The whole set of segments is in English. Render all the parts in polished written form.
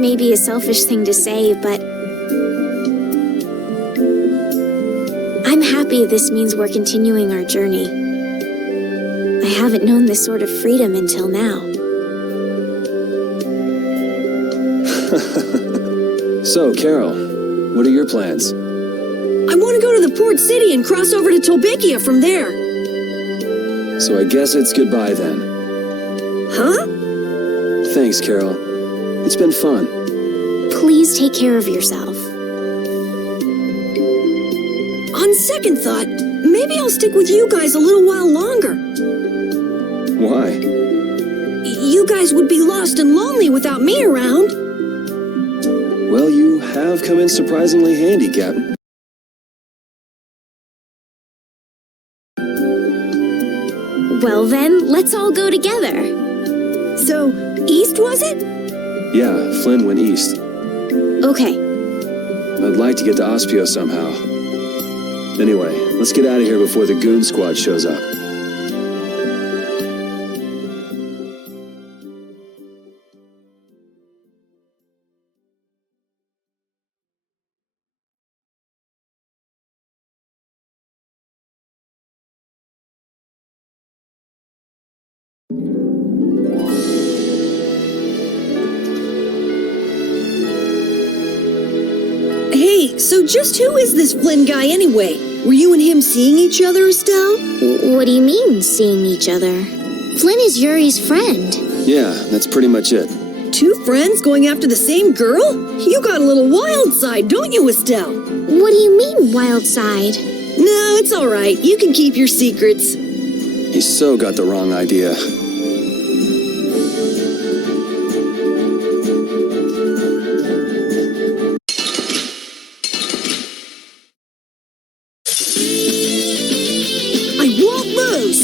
may be a selfish thing to say, but I'm happy this means we're continuing our journey. I haven't known this sort of freedom until now. So, Carol, what are your plans? I want to go to the port city and cross over to Tolbekia from there. So I guess it's goodbye then. Huh? Thanks, Carol. It's been fun. Please take care of yourself. On second thought, maybe I'll stick with you guys a little while longer. Why? You guys would be lost and lonely without me around. Well, you have come in surprisingly handy, Captain. Well then, let's all go together. So, east was it? Yeah, Flynn went east. Okay. I'd like to get to Ospio somehow. Anyway, let's get out of here before the goon squad shows up. Hey, so just who is this Flynn guy anyway? Were you and him seeing each other, Estelle? What do you mean, seeing each other? Flynn is Yuri's friend. Yeah, that's pretty much it. Two friends going after the same girl? You got a little wild side, don't you, Estelle? What do you mean, wild side? No, it's all right. You can keep your secrets. He so got the wrong idea. I won't lose!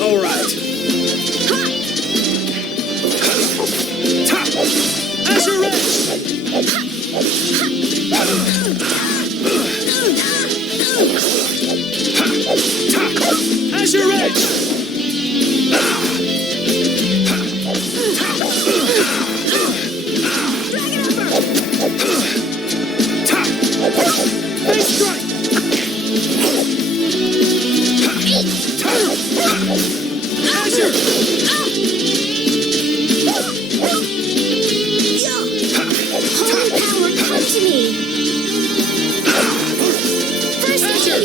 All right. Azure Edge! Azure Edge! Face strike! Azure! Holy power, come to me! First Azure!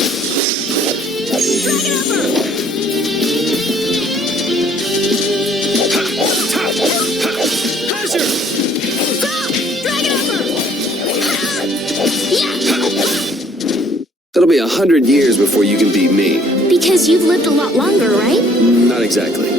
Dragon Upper! Azure! Dragon Upper! Yeah! It'll be 100 years before you can beat me. Because you've lived a lot longer, right? Not exactly.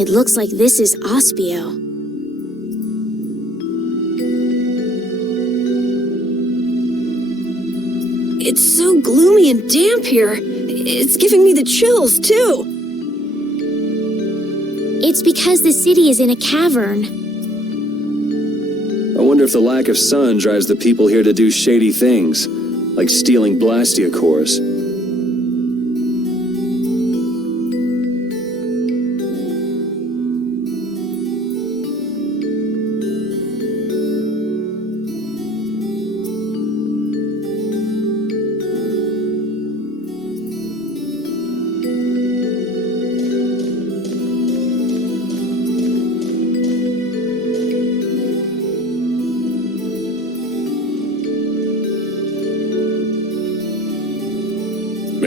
It looks like this is Ospio. It's so gloomy and damp here. It's giving me the chills, too. It's because the city is in a cavern. I wonder if the lack of sun drives the people here to do shady things, like stealing Blastia cores.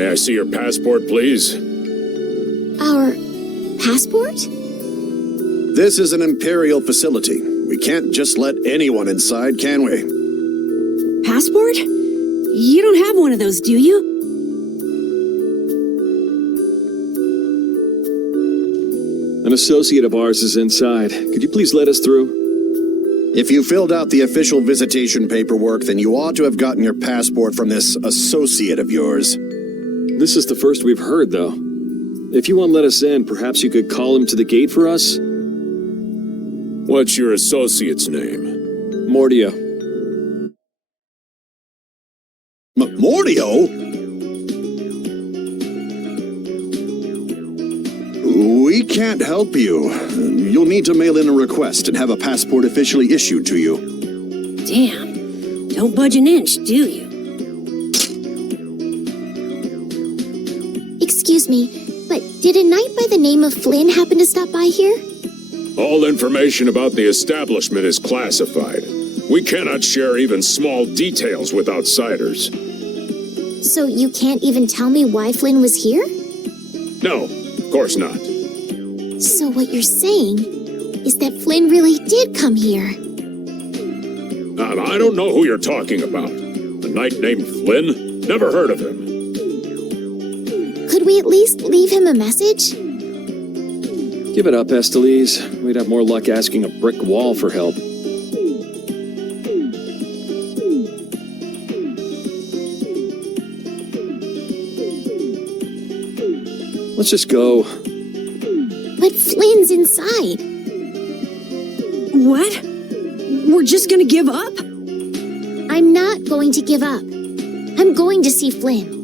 May I see your passport, please? Our passport? This is an Imperial facility. We can't just let anyone inside, can we? Passport? You don't have one of those, do you? An associate of ours is inside. Could you please let us through? If you filled out the official visitation paperwork, then you ought to have gotten your passport from this associate of yours. This is the first we've heard, though. If you won't let us in, perhaps you could call him to the gate for us? What's your associate's name? Mordio. Mordio? We can't help you. You'll need to mail in a request and have a passport officially issued to you. Damn. Don't budge an inch, do you? Excuse me, but did a knight by the name of Flynn happen to stop by here? All information about the establishment is classified. We cannot share even small details with outsiders. So you can't even tell me why Flynn was here? No, of course not. So what you're saying is that Flynn really did come here. I don't know who you're talking about. A knight named Flynn? Never heard of him. Could we at least leave him a message? Give it up, Estelise. We'd have more luck asking a brick wall for help. Let's just go. But Flynn's inside. What? We're just gonna give up? I'm not going to give up. I'm going to see Flynn.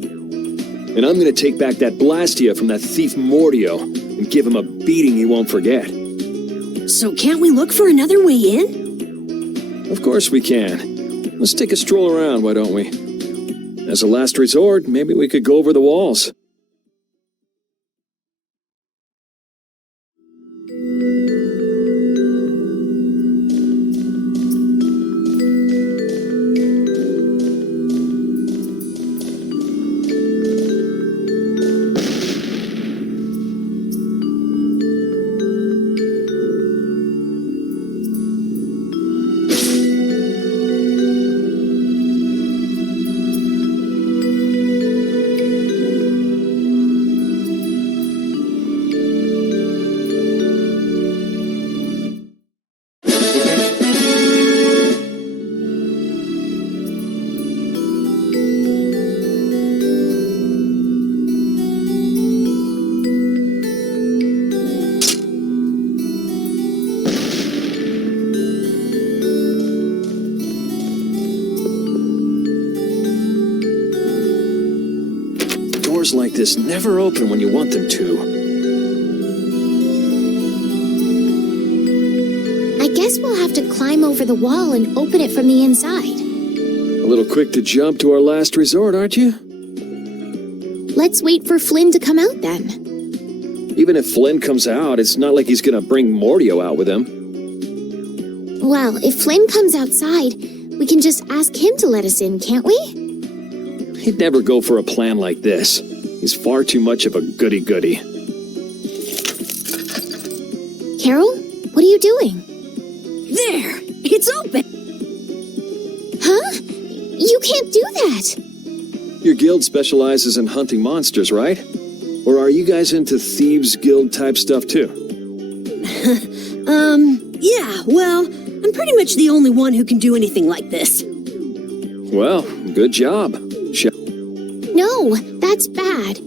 And I'm gonna take back that Blastia from that thief Mordio and give him a beating he won't forget. So can't we look for another way in? Of course we can. Let's take a stroll around, why don't we? As a last resort, maybe we could go over the walls. Doors like this never open when you want them to. I guess we'll have to climb over the wall and open it from the inside. A little quick to jump to our last resort, aren't you? Let's wait for Flynn to come out then. Even if Flynn comes out, it's not like he's gonna bring Mordio out with him. Well, if Flynn comes outside, we can just ask him to let us in, can't we? He'd never go for a plan like this. He's far too much of a goody-goody. Carol, what are you doing? There! It's open! Huh? You can't do that! Your guild specializes in hunting monsters, right? Or are you guys into Thieves Guild type stuff too? Yeah, well, I'm pretty much the only one who can do anything like this. Well, good job. No, that's bad.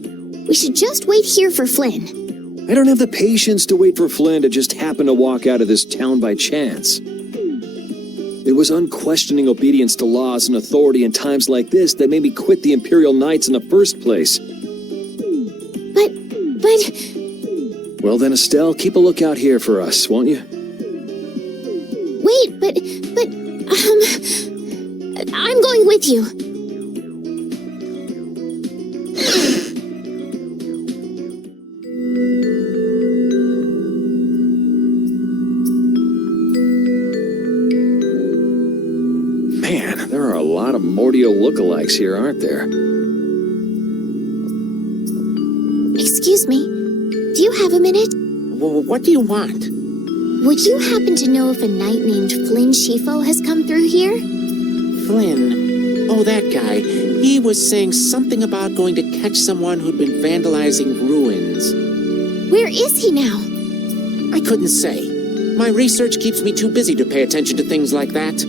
We should just wait here for Flynn. I don't have the patience to wait for Flynn to just happen to walk out of this town by chance. It was unquestioning obedience to laws and authority in times like this that made me quit the Imperial Knights in the first place. But... Well then, Estelle, keep a lookout here for us, won't you? Wait, I'm going with you. Man, there are a lot of Mordio lookalikes here, aren't there? Excuse me. Do you have a minute? What do you want? Would you happen to know if a knight named Flynn Shifo has come through here? Flynn? Oh, that guy. He was saying something about going to catch someone who'd been vandalizing ruins. Where is he now? I couldn't say. My research keeps me too busy to pay attention to things like that.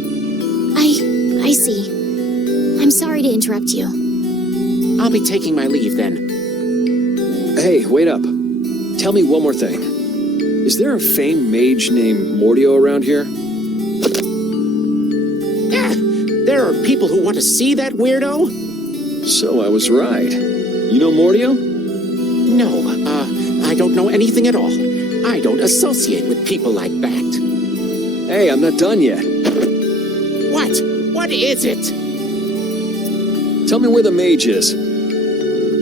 I see. I'm sorry to interrupt you. I'll be taking my leave then. Hey, wait up. Tell me one more thing. Is there a famed mage named Mordio around here? Yeah, there are people who want to see that weirdo? So I was right. You know Mordio? No, I don't know anything at all. I don't associate with people like that. Hey, I'm not done yet. What? What is it? Tell me where the mage is.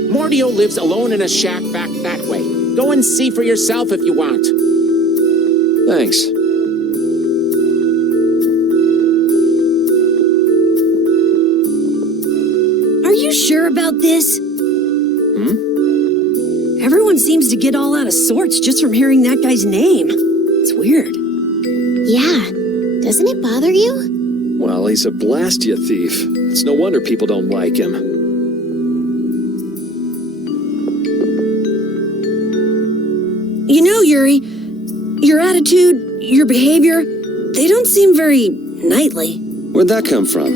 Mordio lives alone in a shack back that way. Go and see for yourself if you want. Thanks. Are you sure about this? Everyone seems to get all out of sorts just from hearing that guy's name. It's weird. Yeah. Doesn't it bother you? Well, he's a Blastia thief. It's no wonder people don't like him. You know, Yuri, your attitude, your behavior, they don't seem very knightly. Where'd that come from?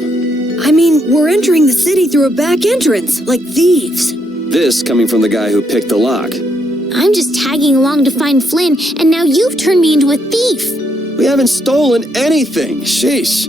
I mean, we're entering the city through a back entrance, like thieves. This coming from the guy who picked the lock. I'm just tagging along to find Flynn, and now you've turned me into a thief. We haven't stolen anything. Sheesh.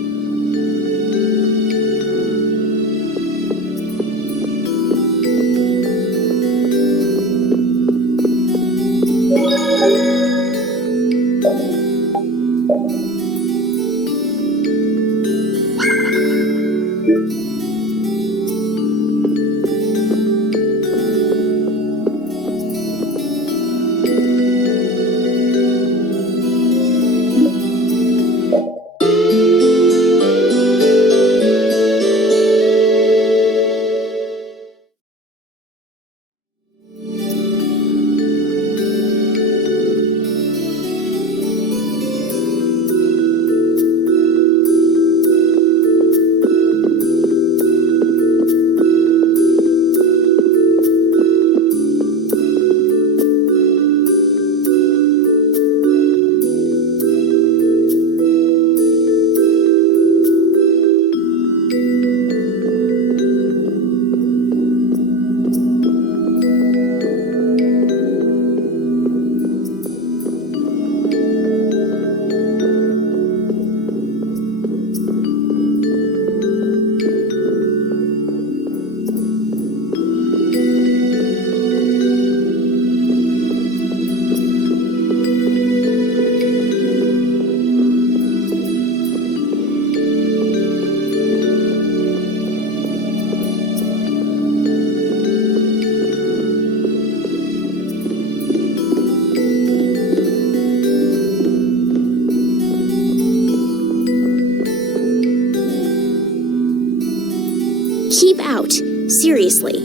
Keep out. Seriously.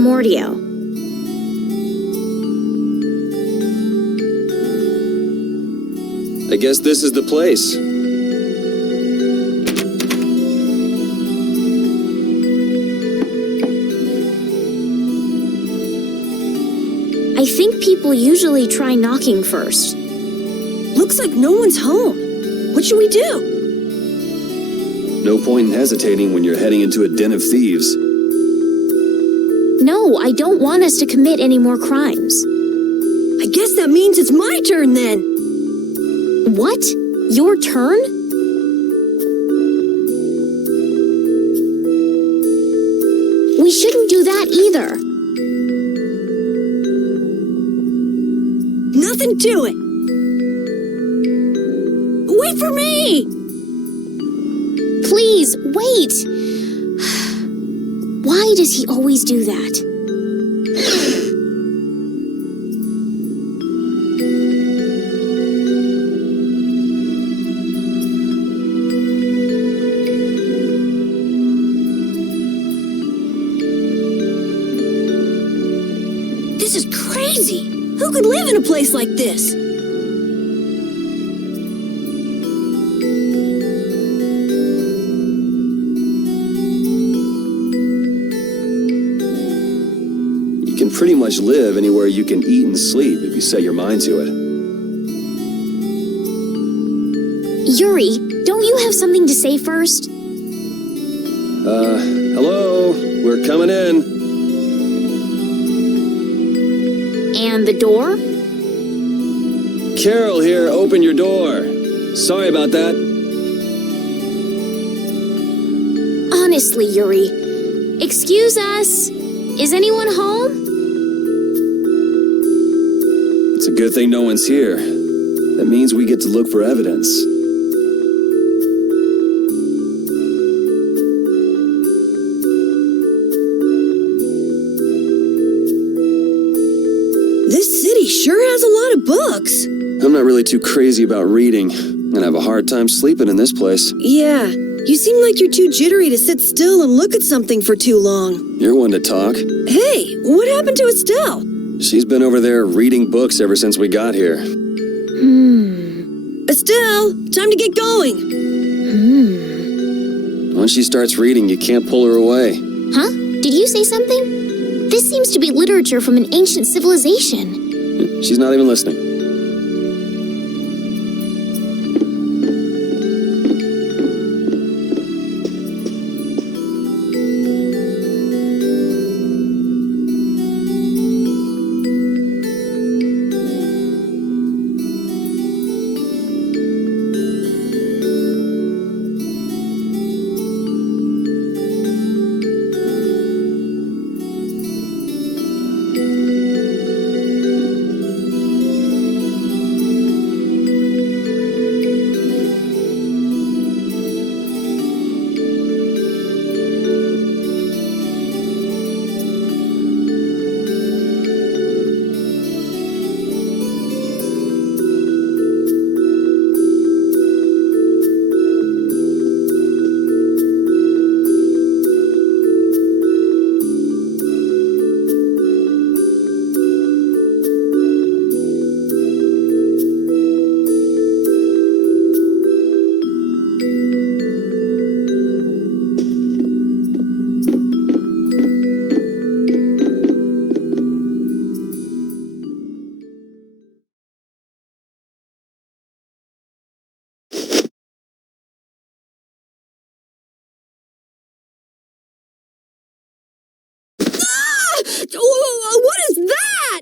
Mordio. I guess this is the place. I think people usually try knocking first. Looks like no one's home. What should we do? No point in hesitating when you're heading into a den of thieves. No, I don't want us to commit any more crimes. I guess that means it's my turn then. What? Your turn? We shouldn't do that either. Nothing to it. Wait for me! Please, wait! Why does he always do that? This is crazy. Who could live in a place like this? You can pretty much live anywhere you can eat and sleep if you set your mind to it. Yuri, don't you have something to say first? Hello? We're coming in. And the door? Carol here, open your door. Sorry about that. Honestly, Yuri. Excuse us. Is anyone home? It's a good thing no one's here. That means we get to look for evidence. This city sure has a lot of books. I'm not really too crazy about reading, and I have a hard time sleeping in this place. Yeah, you seem like you're too jittery to sit still and look at something for too long. You're one to talk. Hey, what happened to Estelle? She's been over there reading books ever since we got here. Estelle, time to get going. Once she starts reading, you can't pull her away. Huh? Did you say something? This seems to be literature from an ancient civilization. She's not even listening. What is that?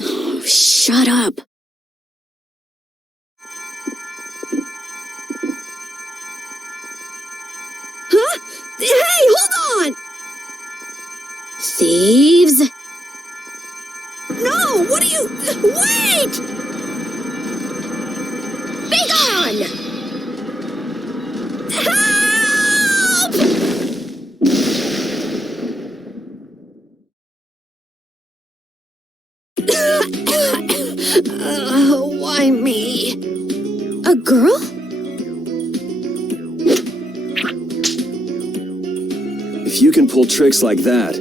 Oh, shut up. Huh? Hey, hold on! Thieves? No, what are you... Wait! Be gone! Help! Why me? A girl? If you can pull tricks like that,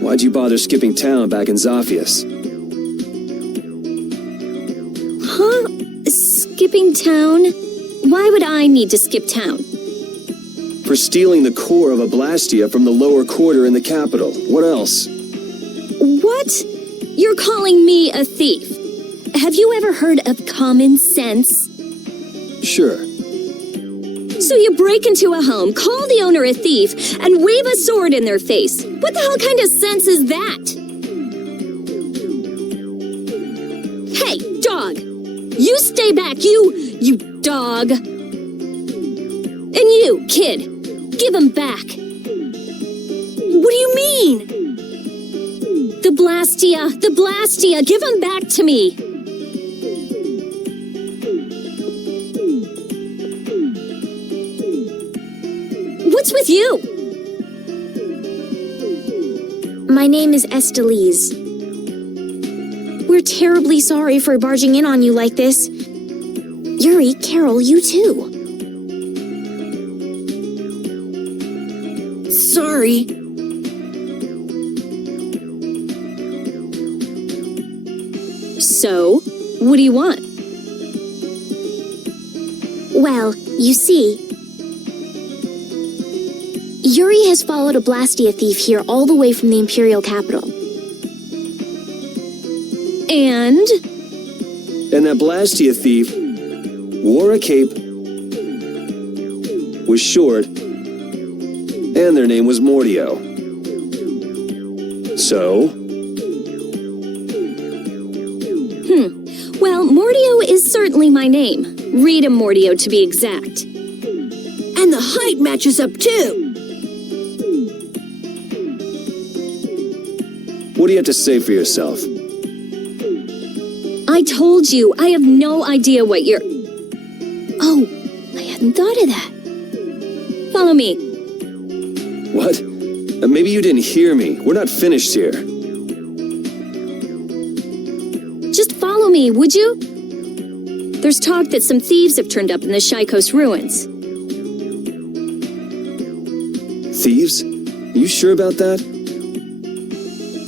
why'd you bother skipping town back in Zaphias? Huh? Skipping town? Why would I need to skip town? For stealing the core of a Blastia from the lower quarter in the capital. What else? What? You're calling me a thief? Have you ever heard of common sense? Sure. So you break into a home, call the owner a thief, and wave a sword in their face. What the hell kind of sense is that? Hey, dog! You stay back, you dog! And you, kid, give him back. What do you mean? The Blastia, give him back to me. What's with you? My name is Estelise. We're terribly sorry for barging in on you like this. Yuri, Carol, you too. Sorry. Sorry. So, what do you want? Well, you see, Yuri has followed a Blastia thief here all the way from the Imperial capital. And? And that Blastia thief wore a cape, was short, and their name was Mordio. So? Well, Mordio is certainly my name. Rita Mordio, to be exact. And the height matches up too. What do you have to say for yourself? I told you, I have no idea what you're... Oh, I hadn't thought of that. Follow me. What? Maybe you didn't hear me. We're not finished here. Just follow me, would you? There's talk that some thieves have turned up in the Shaikos ruins. Thieves? You sure about that?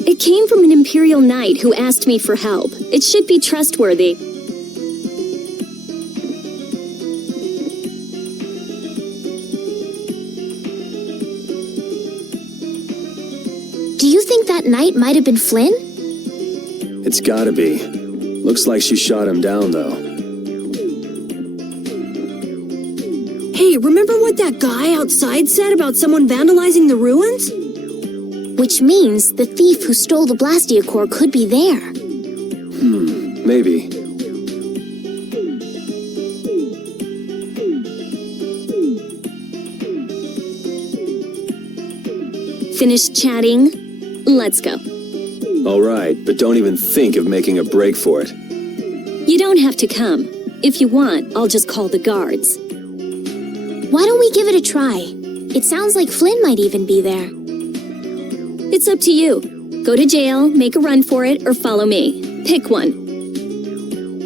It came from an Imperial Knight who asked me for help. It should be trustworthy. Do you think that knight might have been Flynn? It's gotta be. Looks like she shot him down, though. Hey, remember what that guy outside said about someone vandalizing the ruins? Which means the thief who stole the Blastia core could be there. Maybe. Finished chatting? Let's go. All right, but don't even think of making a break for it. You don't have to come. If you want, I'll just call the guards. Why don't we give it a try? It sounds like Flynn might even be there. It's up to you. Go to jail, make a run for it, or follow me. Pick one.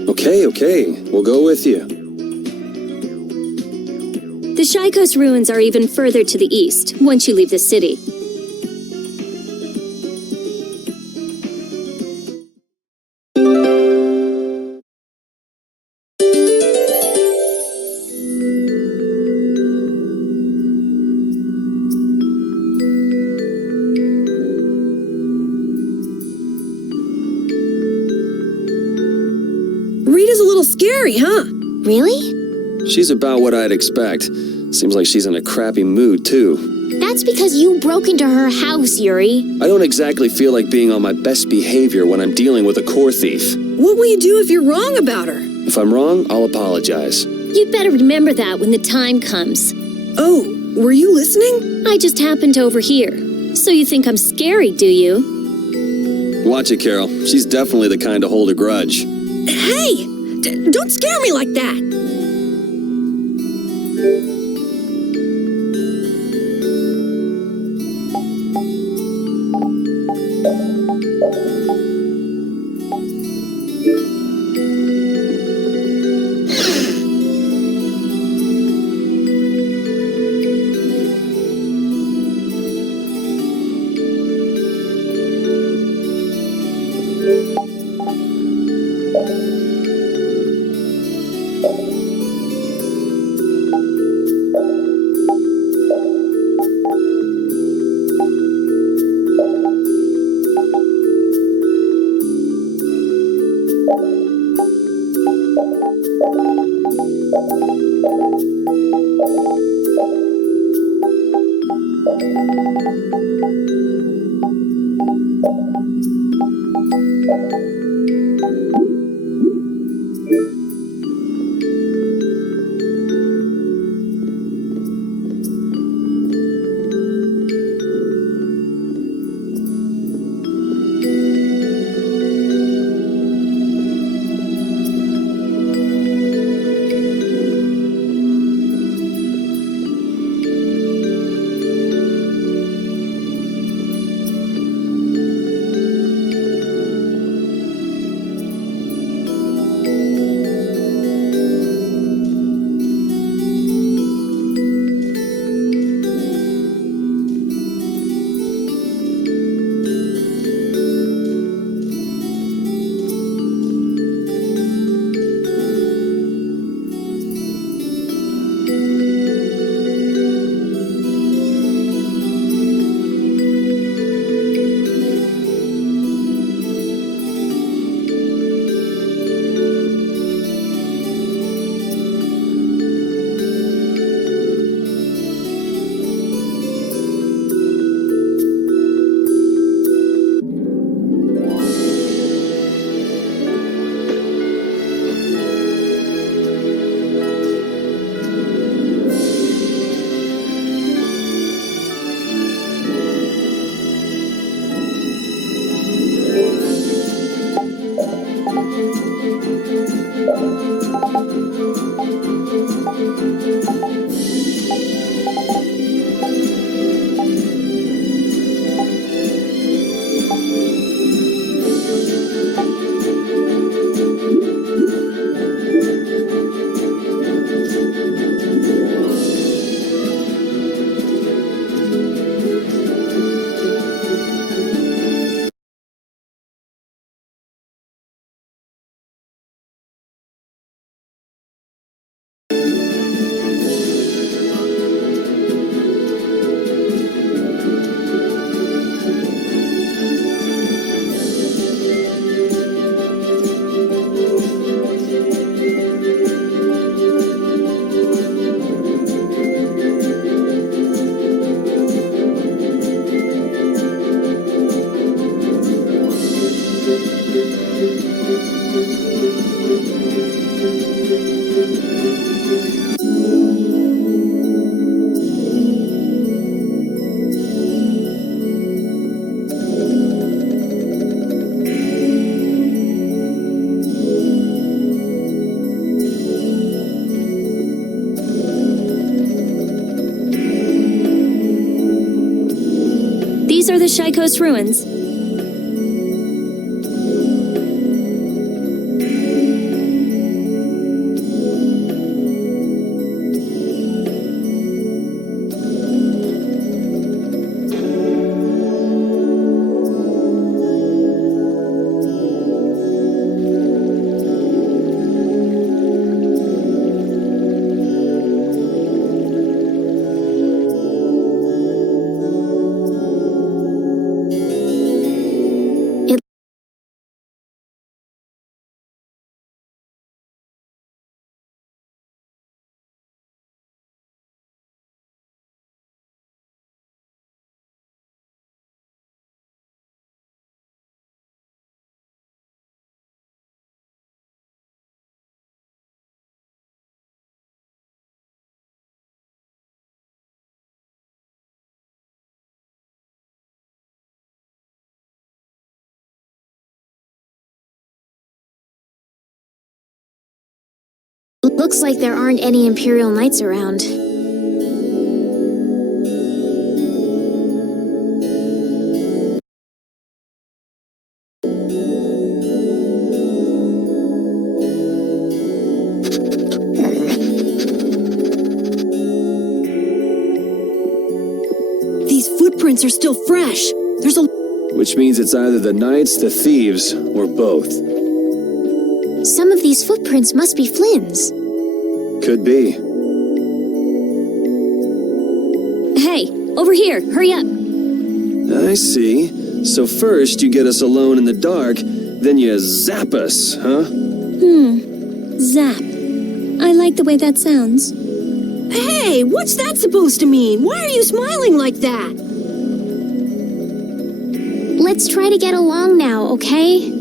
Okay, we'll go with you. The Shaikos ruins are even further to the east, once you leave the city. Rita's a little scary, huh? Really? She's about what I'd expect. Seems like she's in a crappy mood, too. That's because you broke into her house, Yuri. I don't exactly feel like being on my best behavior when I'm dealing with a core thief. What will you do if you're wrong about her? If I'm wrong, I'll apologize. You'd better remember that when the time comes. Oh, were you listening? I just happened to overhear. So you think I'm scary, do you? Watch it, Carol. She's definitely the kind to hold a grudge. Hey! Don't scare me like that! These are the Shy Coast ruins. Looks like there aren't any Imperial Knights around. These footprints are still fresh. There's a... Which means it's either the knights, the thieves, or both. Some of these footprints must be Flynn's. Could be. Hey, over here, hurry up. I see. So first you get us alone in the dark, then you zap us, huh? Zap. I like the way that sounds. Hey, what's that supposed to mean? Why are you smiling like that? Let's try to get along now, okay?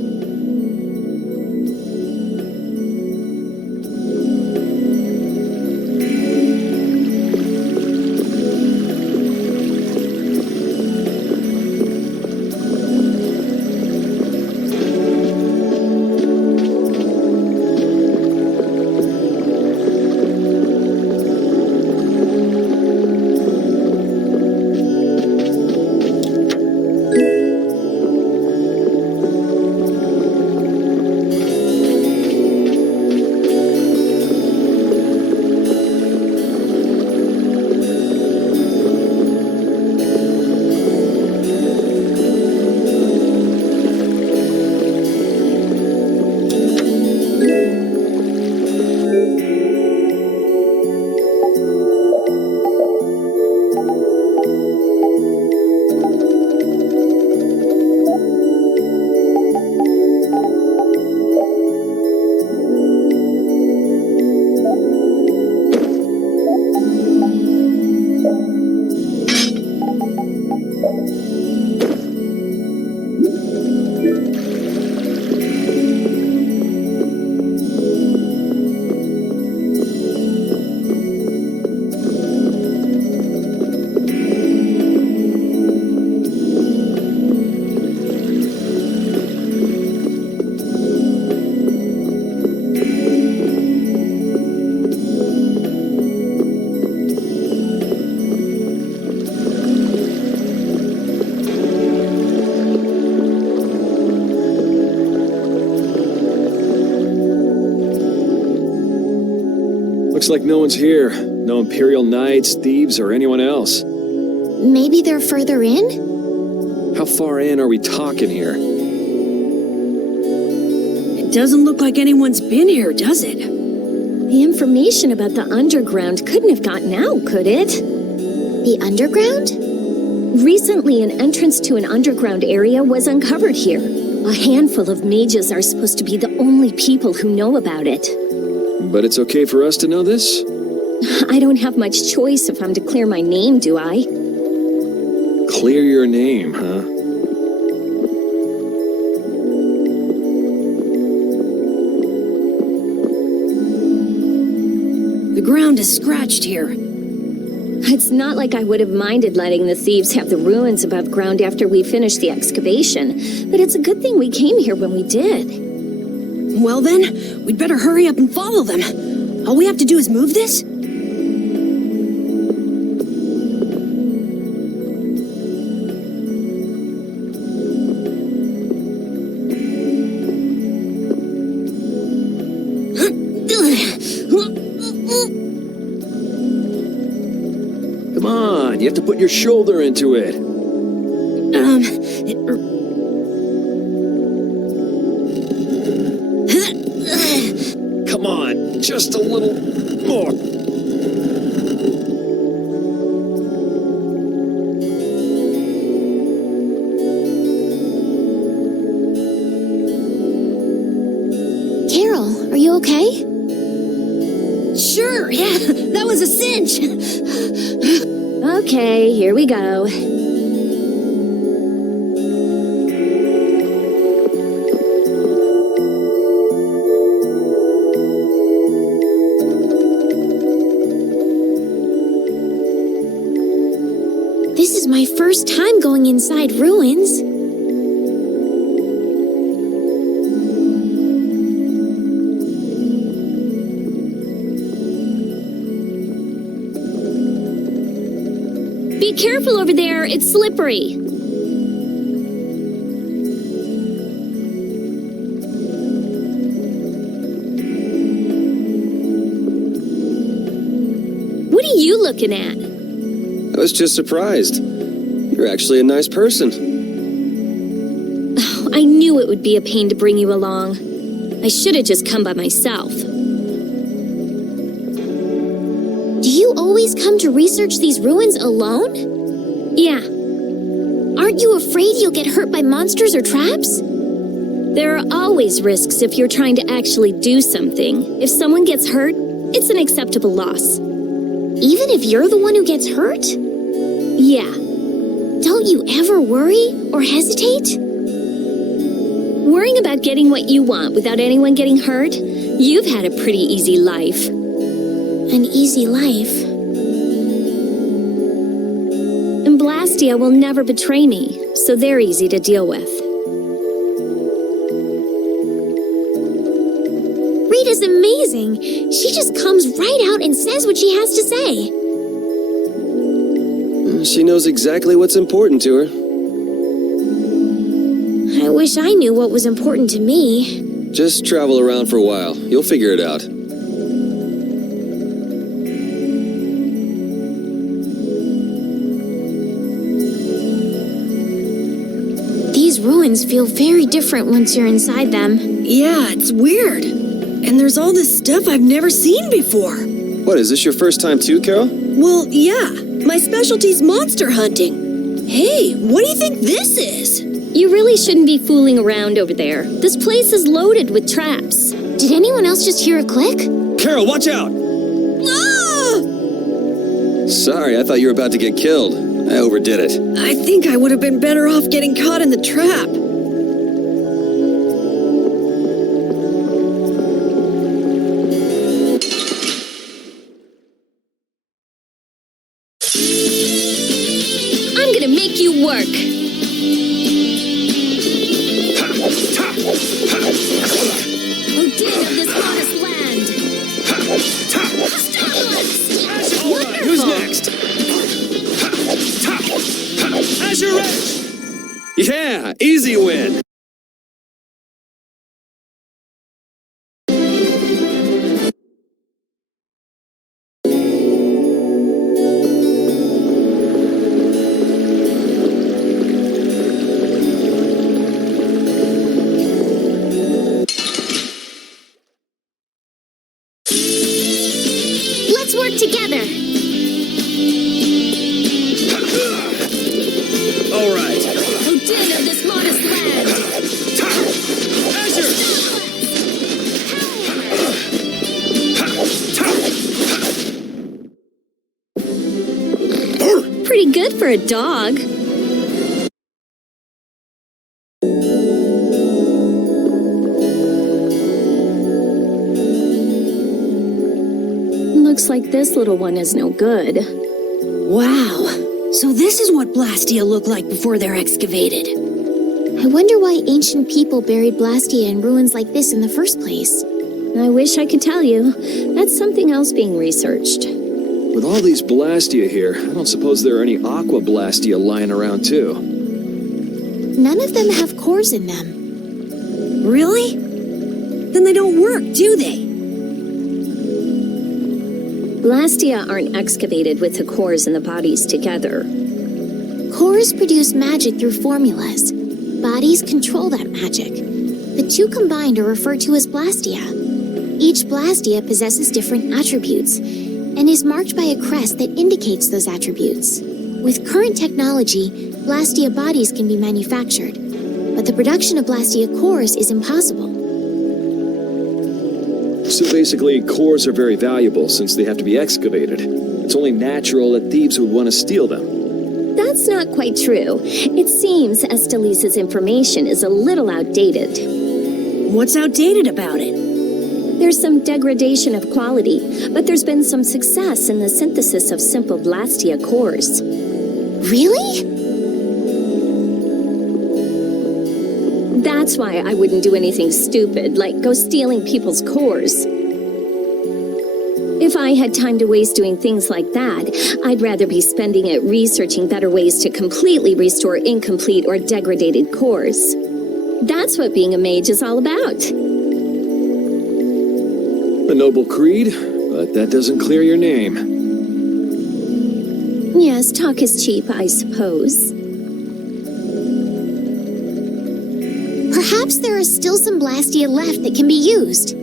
Looks like no one's here. No Imperial Knights, thieves, or anyone else. Maybe they're further in? How far in are we talking here? It doesn't look like anyone's been here, does it? The information about the underground couldn't have gotten out, could it? The underground? Recently, an entrance to an underground area was uncovered here. A handful of mages are supposed to be the only people who know about it. But it's okay for us to know this? I don't have much choice if I'm to clear my name, do I? Clear your name, huh? The ground is scratched here. It's not like I would have minded letting the thieves have the ruins above ground after we finished the excavation, but it's a good thing we came here when we did. Well then, we'd better hurry up and follow them. All we have to do is move this? Come on, you have to put your shoulder into it. Come on, just a little more. Carol, are you okay? Sure, yeah, that was a cinch. Okay, here we go. This is my first time going inside ruins. Be careful over there, it's slippery. What are you looking at? I was just surprised. You're actually a nice person. Oh, I knew it would be a pain to bring you along. I should have just come by myself. Do you always come to research these ruins alone? Yeah, Aren't you afraid you'll get hurt by monsters or traps? there are always risks if you're trying to actually do something. If someone gets hurt, it's an acceptable loss. Even if you're the one who gets hurt? Yeah, Don't you ever worry or hesitate? worrying about getting what you want without anyone getting hurt? You've had a pretty easy life. An easy life. And Blastia will never betray me, so they're easy to deal with. Rita's amazing. She just comes right out and says what she has to say. She knows exactly what's important to her. I wish I knew what was important to me. Just travel around for a while. You'll figure it out. These ruins feel very different once you're inside them. Yeah, it's weird. And there's all this stuff I've never seen before. What, is this your first time too, Carol? Well, yeah. My specialty's monster hunting. Hey, what do you think this is? You really shouldn't be fooling around over there. This place is loaded with traps. Did anyone else just hear a click? Carol, watch out! Ah! Sorry, I thought you were about to get killed. I overdid it. I think I would have been better off getting caught in the trap. I'm gonna make you work. Oh dear, this modest land. Wonderful. Who's next? Azure Edge! Yeah, easy for a dog. Looks like this little one is no good. Wow. So this is what Blastia looked like before they're excavated. I wonder why ancient people buried Blastia in ruins like this in the first place. I wish I could tell you. That's something else being researched. With all these Blastia here, I don't suppose there are any Aqua Blastia lying around too. None of them have cores in them. Really? Then they don't work, do they? Blastia aren't excavated with the cores and the bodies together. Cores produce magic through formulas. Bodies control that magic. The two combined are referred to as Blastia. Each Blastia possesses different attributes and is marked by a crest that indicates those attributes. With current technology, Blastia bodies can be manufactured, but the production of Blastia cores is impossible. So basically, cores are very valuable since they have to be excavated. It's only natural that thieves would want to steal them. That's not quite true. It seems Estelise's information is a little outdated. What's outdated about it? There's some degradation of quality, but there's been some success in the synthesis of simple Blastia cores. Really? That's why I wouldn't do anything stupid, like go stealing people's cores. If I had time to waste doing things like that, I'd rather be spending it researching better ways to completely restore incomplete or degraded cores. That's what being a mage is all about. A noble creed, but that doesn't clear your name. Yes, talk is cheap, I suppose. Perhaps there are still some Blastia left that can be used.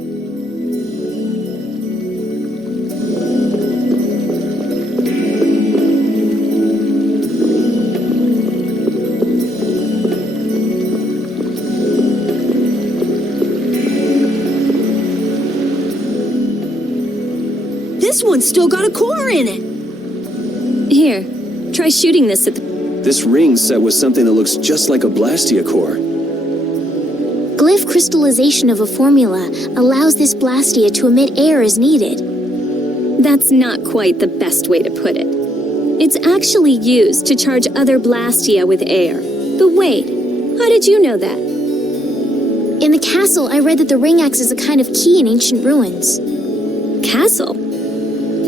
This one's still got a core in it. Here, try shooting this at the... This ring's set with something that looks just like a Blastia core. Glyph crystallization of a formula allows this Blastia to emit air as needed. That's not quite the best way to put it. It's actually used to charge other Blastia with air. But wait, how did you know that? In the castle, I read that the ring acts as a kind of key in ancient ruins. Castle?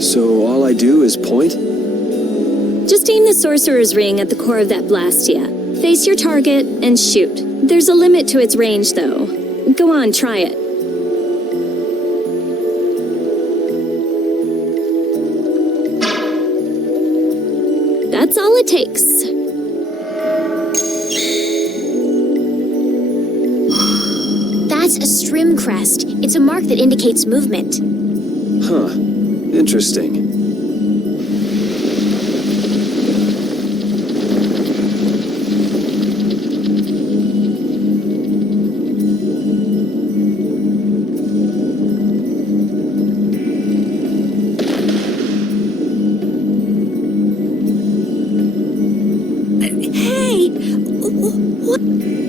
So all I do is point? Just aim the sorcerer's ring at the core of that Blastia. Face your target and shoot. There's a limit to its range, though. Go on, try it. That's all it takes. That's a strim crest. It's a mark that indicates movement. Huh. Interesting.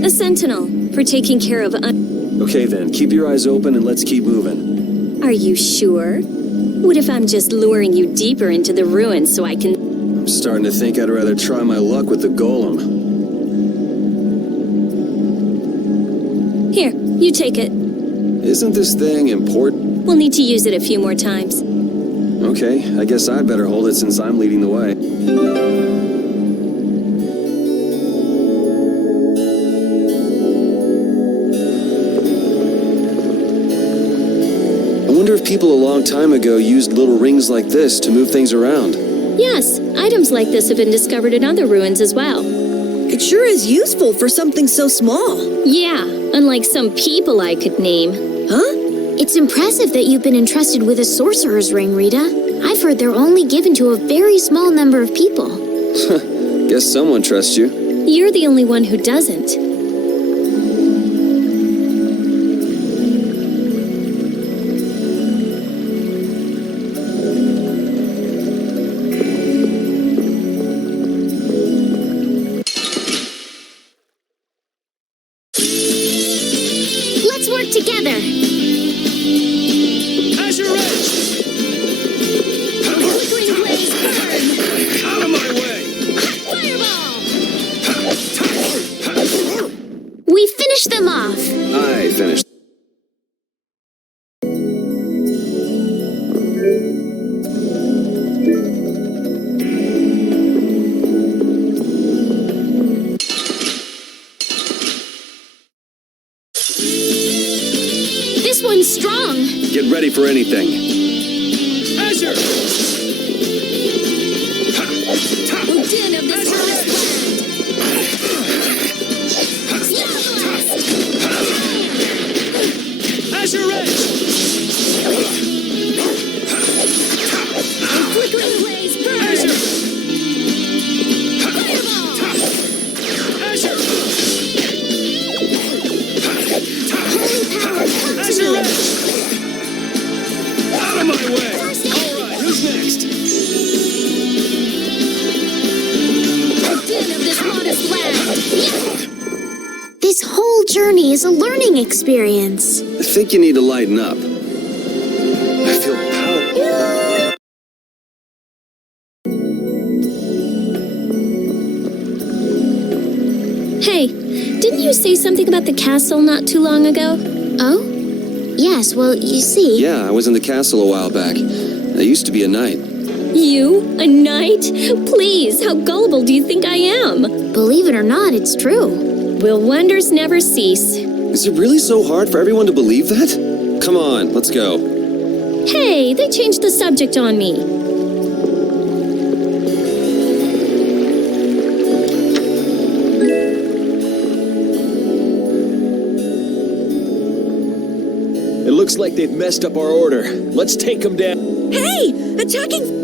A sentinel, for taking care of Okay then, keep your eyes open and let's keep moving. Are you sure? What if I'm just luring you deeper into the ruins so I can... I'm starting to think I'd rather try my luck with the golem. Here, you take it. Isn't this thing important? We'll need to use it a few more times. Okay, I guess I'd better hold it since I'm leading the way. I wonder if people a long time ago used little rings like this to move things around. Yes, items like this have been discovered in other ruins as well. It sure is useful for something so small. Yeah, unlike some people I could name. Huh? It's impressive that you've been entrusted with a sorcerer's ring, Rita. I've heard they're only given to a very small number of people. Guess someone trusts you. You're the only one who doesn't. Azure Edge! Flickering blaze burn! Out of my way! Fireball! We finished them off. I finished. This one's strong. Get ready for anything. Azure! Din of this forest Azure Edge! flickering blaze burn! Azure! Fireball! Azure! Holy power, come to Azure me! Edge! Out of my way! Alright, who's next? Din of this modest land! This whole journey is a learning experience. I think you need to lighten up. I feel power. Hey, didn't you say something about the castle not too long ago? Oh? Yes, well, you see. Yeah, I was in the castle a while back. I used to be a knight. You? A knight? Please, how gullible do you think I am? Believe it or not, it's true. Will wonders never cease? Is it really so hard for everyone to believe that? Come on, let's go. Hey, they changed the subject on me. It looks like they've messed up our order. Let's take them down. Hey! Attacking!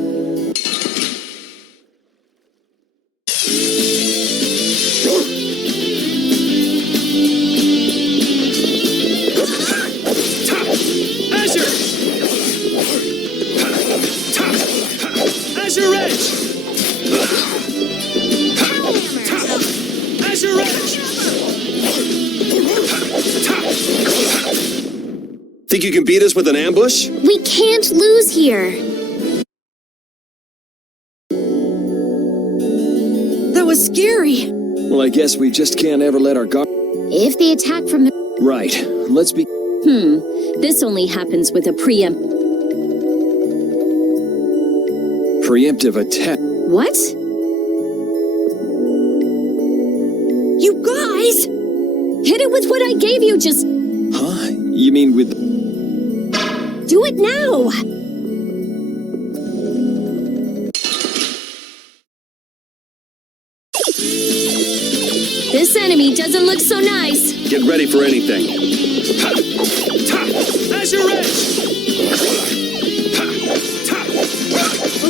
Azure! Azure Edge! Azure Edge! Think you can beat us with an ambush? We can't lose here. That was scary. Well, I guess we just can't ever let our guard. If they attack from the... Right. Let's be. This only happens with a Preemptive attack. What? You guys! Hit it with what I gave you, just Huh? You mean with. do it now! This enemy doesn't look so nice. Get ready for anything. Azure Edge!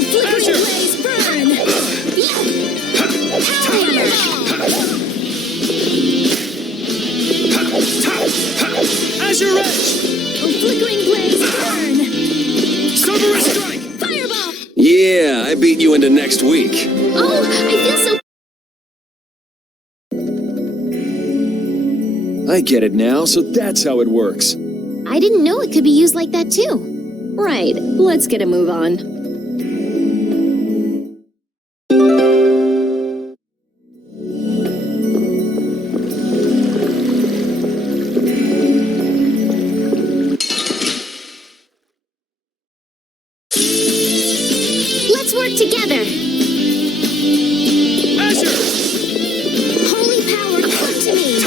Flickering Azure! blaze burn! Azure Edge! Flickering blaze burn! Cerberus Strike! Fireball! Yeah, I beat you into next week. Oh, I feel so... I get it now, so that's how it works. I didn't know it could be used like that, too. Right, let's get a move on. Let's work together. Azure! Holy power, come to me.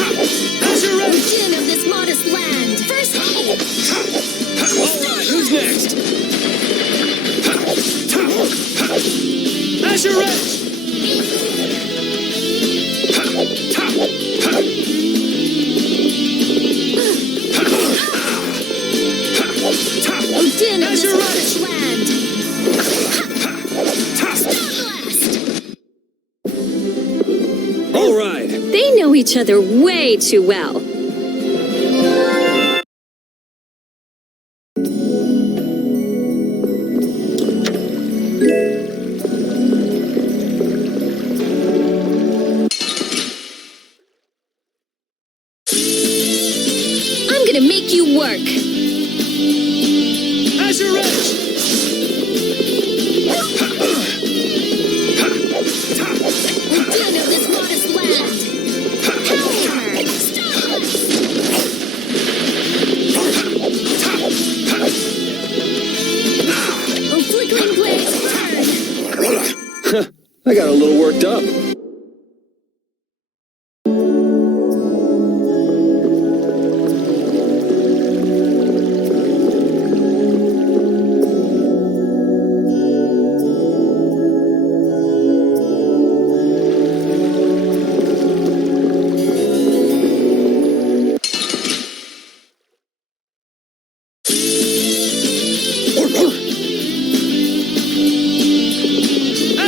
Azure Edge! Din of this modest land! First aid. Alright, who's next? Azure Edge! Din of this Azure modest Edge! land! All right. They know each other way too well. I'm gonna make you work. Azure Edge! Again of this modest land. Power! Stop! Oh, flickering blaze, burn! I got a little worked up.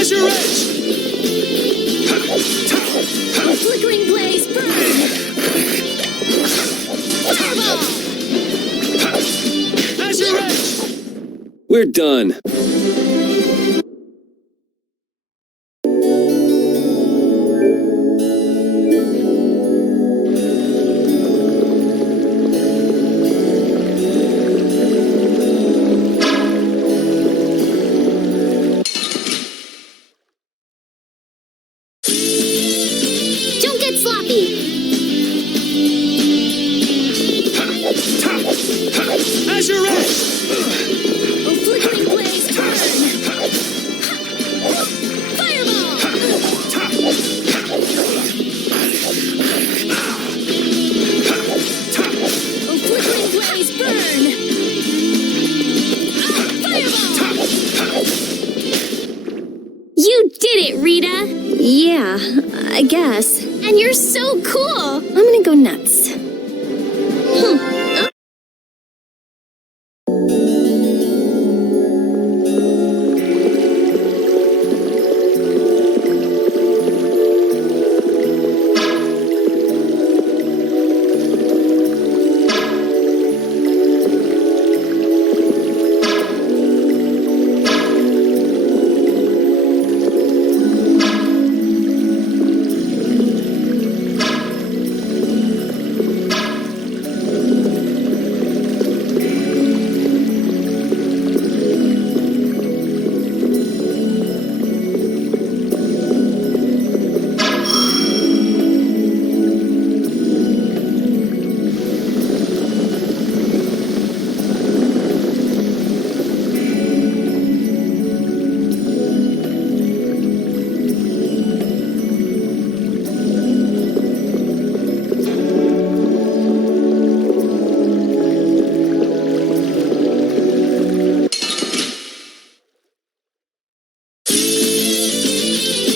Azure Edge! Oh, flickering blaze, burn! Turbo! Azure Edge! We're done. Don't get sloppy! Azure Edge! Oh, flickering blaze, burn! Fireball! Oh, flickering blaze, burn! Fireball! You did it, Rita! Yeah, I guess. And you're so cool! I'm gonna go nuts.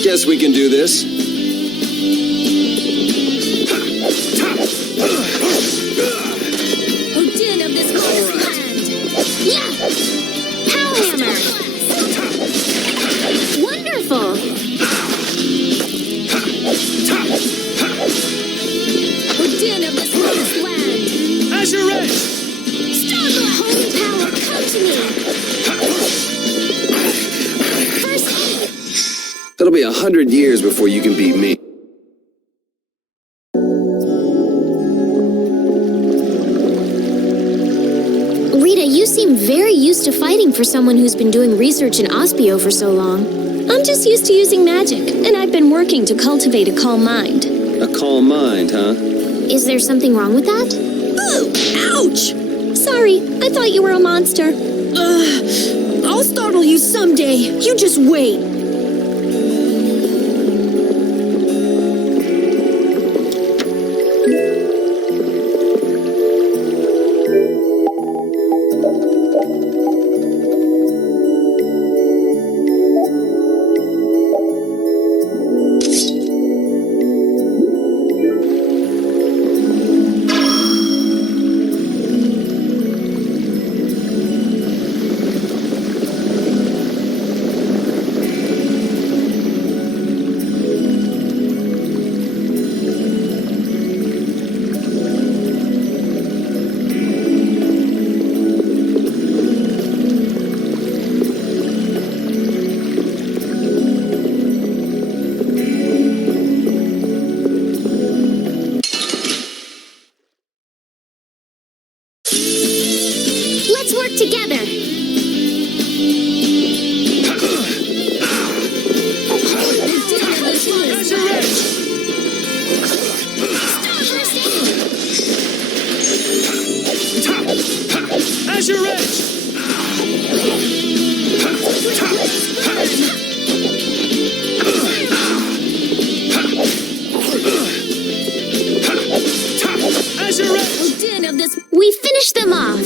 Guess we can do this. Oh, din of this modest land! Yeah! Power hammer! Wonderful! Oh, din of this modest land! Azure Edge! Starglow! Holy power, come to me! First aid! It'll be 100 years before you can beat me. Rita, you seem very used to fighting for someone who's been doing research in Ospio for so long. I'm just used to using magic, and I've been working to cultivate a calm mind. A calm mind, huh? Is there something wrong with that? Ooh, ouch! Sorry, I thought you were a monster. I'll startle you someday. You just wait. Let's work together! Azure Edge! Azure Edge! Din of this. We finished them off.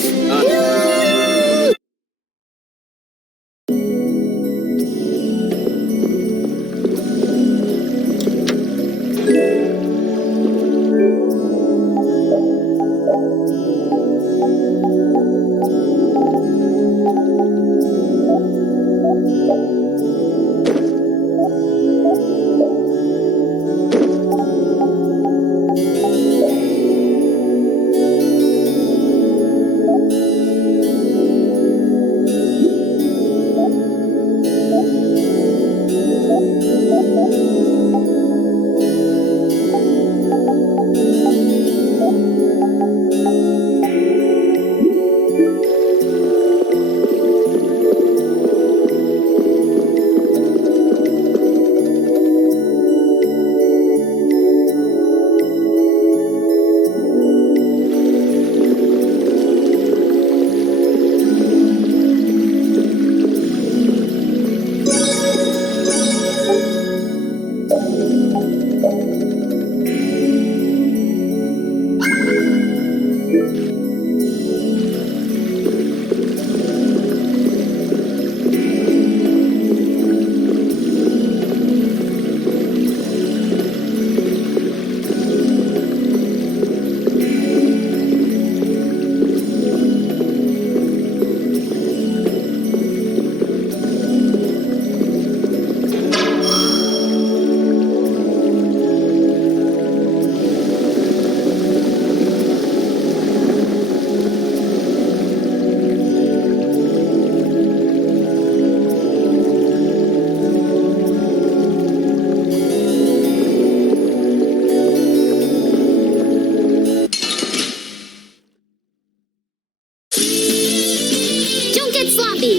Don't get sloppy.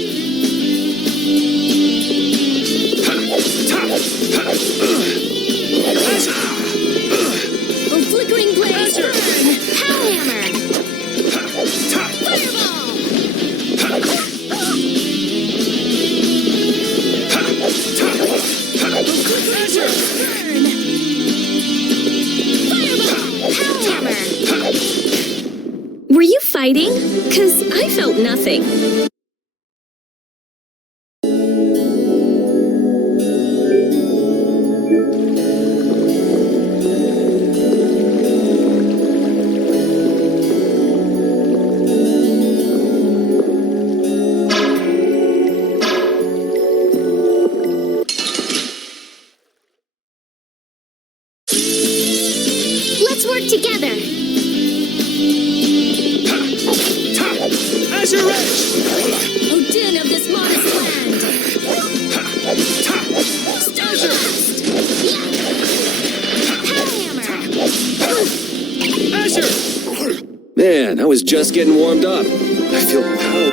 Oh, flickering blaze. Burn. Power hammer. Fireball. Azure! Burn. Fireball. Power hammer. Were you fighting? 'Cause I felt nothing. Let's work together. Azure Edge! Oh, din of this modest land. Starburst. Yeah. Power hammer. Azure! Man, I was just getting warmed up. I feel power.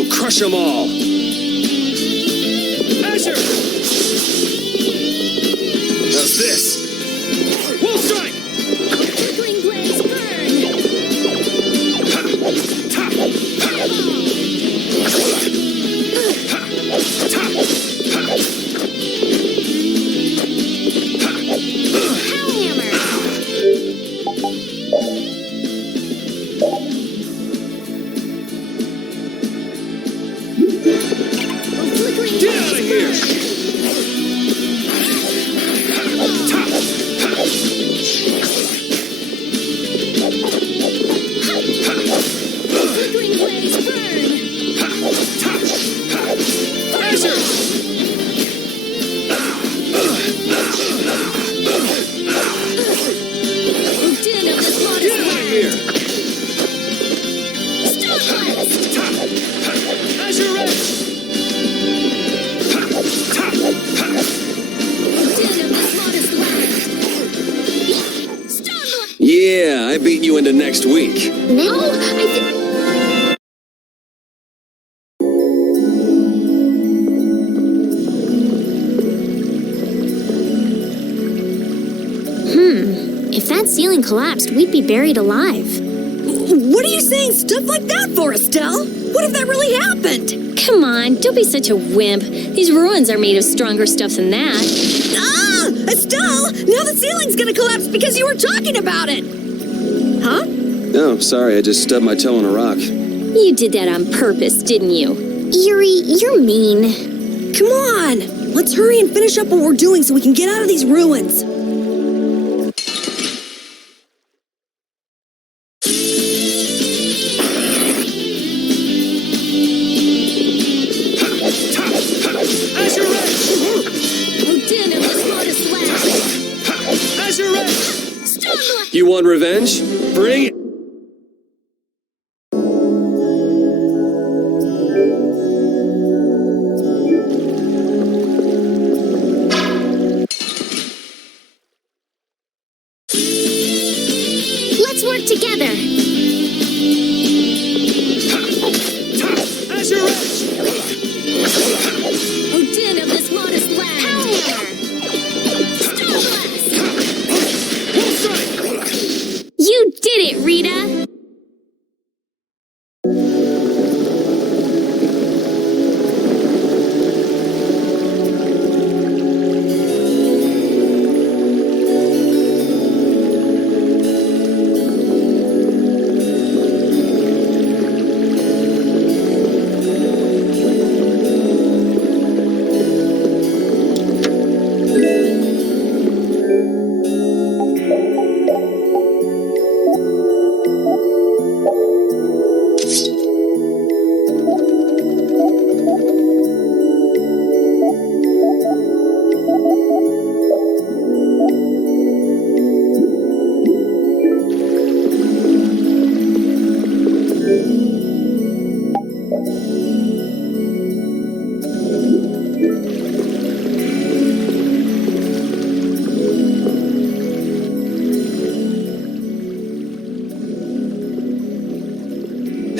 We'll crush them all. Azure! How's this? Wolf strike! Flickering blaze burn! Get out of here! Flickering blaze burn! Azure! Den of the slaughter Get out of here! Starblast! Azure Edge! Den of the slaughter Starblast! Yeah, I beat you into next week. Now, I think. If that ceiling collapsed, we'd be buried alive. What are you saying stuff like that for, Estelle? What if that really happened? Come on, don't be such a wimp. These ruins are made of stronger stuff than that. Ah! Estelle! Now the ceiling's gonna collapse because you were talking about it! Huh? Oh, sorry, I just stubbed my toe on a rock. You did that on purpose, didn't you? Yuri, you're mean. Come on! Let's hurry and finish up what we're doing so we can get out of these ruins. Azure Edge! Oh, Den of the slaughter Azure Edge! Starblast! You want revenge? Bring it! Let's work together. Azure Edge! Oh, Den of this modest land! Starblast! Wolf strike! You did it, Rita!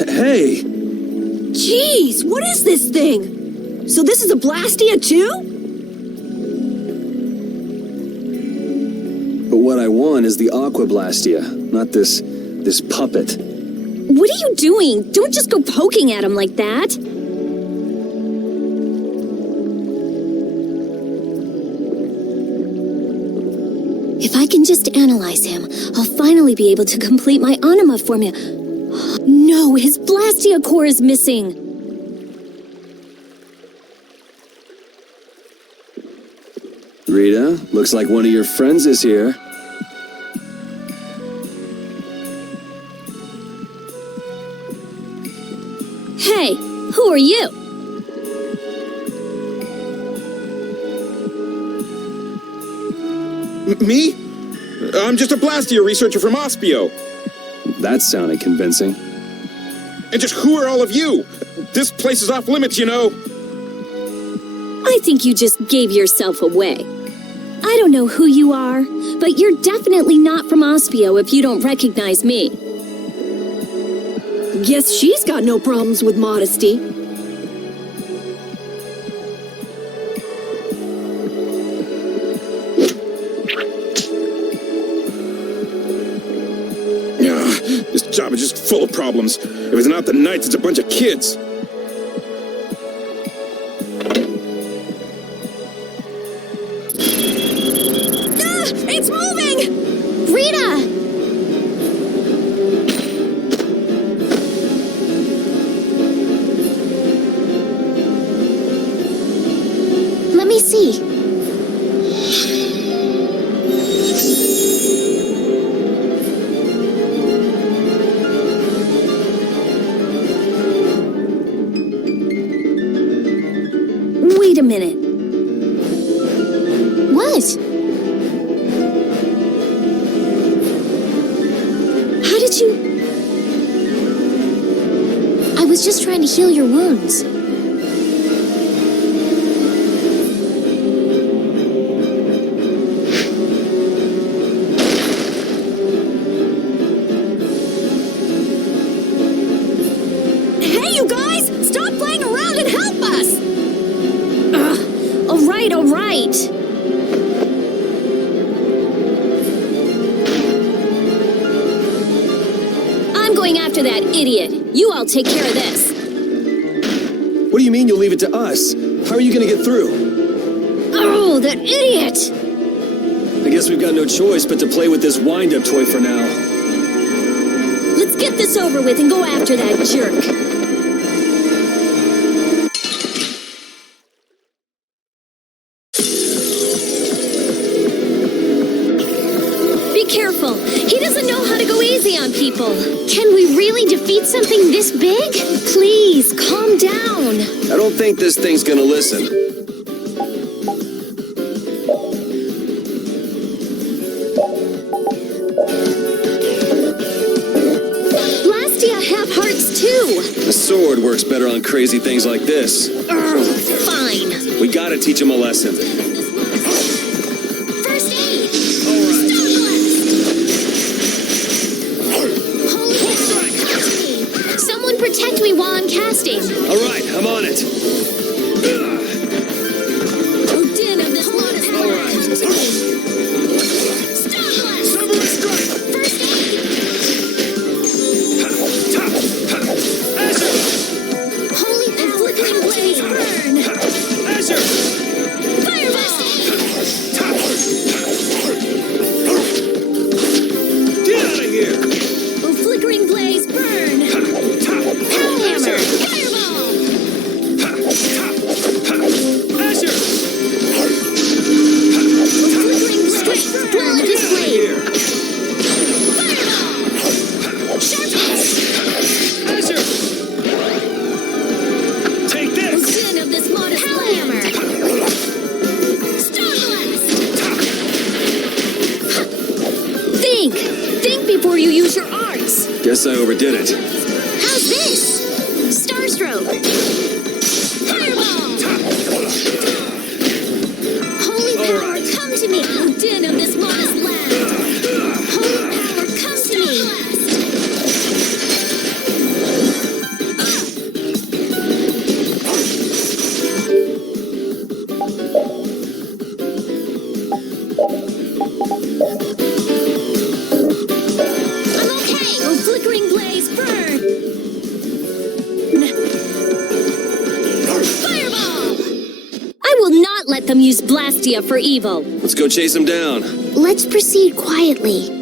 Hey! Jeez, what is this thing? So this is a Blastia too? But what I want is the Aqua Blastia, not this puppet. What are you doing? Don't just go poking at him like that. If I can just analyze him, I'll finally be able to complete my anima formula. No, his Blastia core is missing. Rita, looks like one of your friends is here. Hey, who are you? Me? I'm just a Blastia researcher from Ospio. That sounded convincing. And just who are all of you? This place is off limits, you know. I think you just gave yourself away. I don't know who you are, but you're definitely not from Ospio if you don't recognize me. Guess she's got no problems with modesty. This job is just full of problems. If it's not the Knights, it's a bunch of kids. It's moving! Rita! Let me see. Wait a minute. What? How did you... I was just trying to heal your wounds. Hey, you guys! Stop playing around and help us! All right, all right. I'm going after that idiot. You all take care of this. What do you mean you'll leave it to us? How are you gonna get through? Oh, that idiot! I guess we've got no choice but to play with this wind-up toy for now. Let's get this over with and go after that jerk. Be careful. He doesn't know how to go easy on people. Can we really defeat something this big? Please, calm down. I don't think this thing's gonna listen. Blastia have hearts too. The sword works better on crazy things like this. Fine. We gotta teach him a lesson. First aid! Someone protect me while I'm casting. All right, I'm on it. Din of this modest land. Samurai strike! First aid! Azure! Holy power, Flickering blaze burn. Azure! Fireball. Get out of here! Oh, flickering blaze burn. hammer! Fireball. Azure! Flickering blaze burn. Dwell in his blade! Fireball. Sharpness. Azure! Take this! Din of this modest Hammer! land. Star blast. Think before you use your arts. Guess I overdid it. How's this? Starstroke! Fireball. Holy power, come to me! Din of this modest land. Holy power, come to me! I'm okay! Oh, flickering blaze burn. Fireball. I will not let them use Blastia for evil. Let's go chase him down. Let's proceed quietly.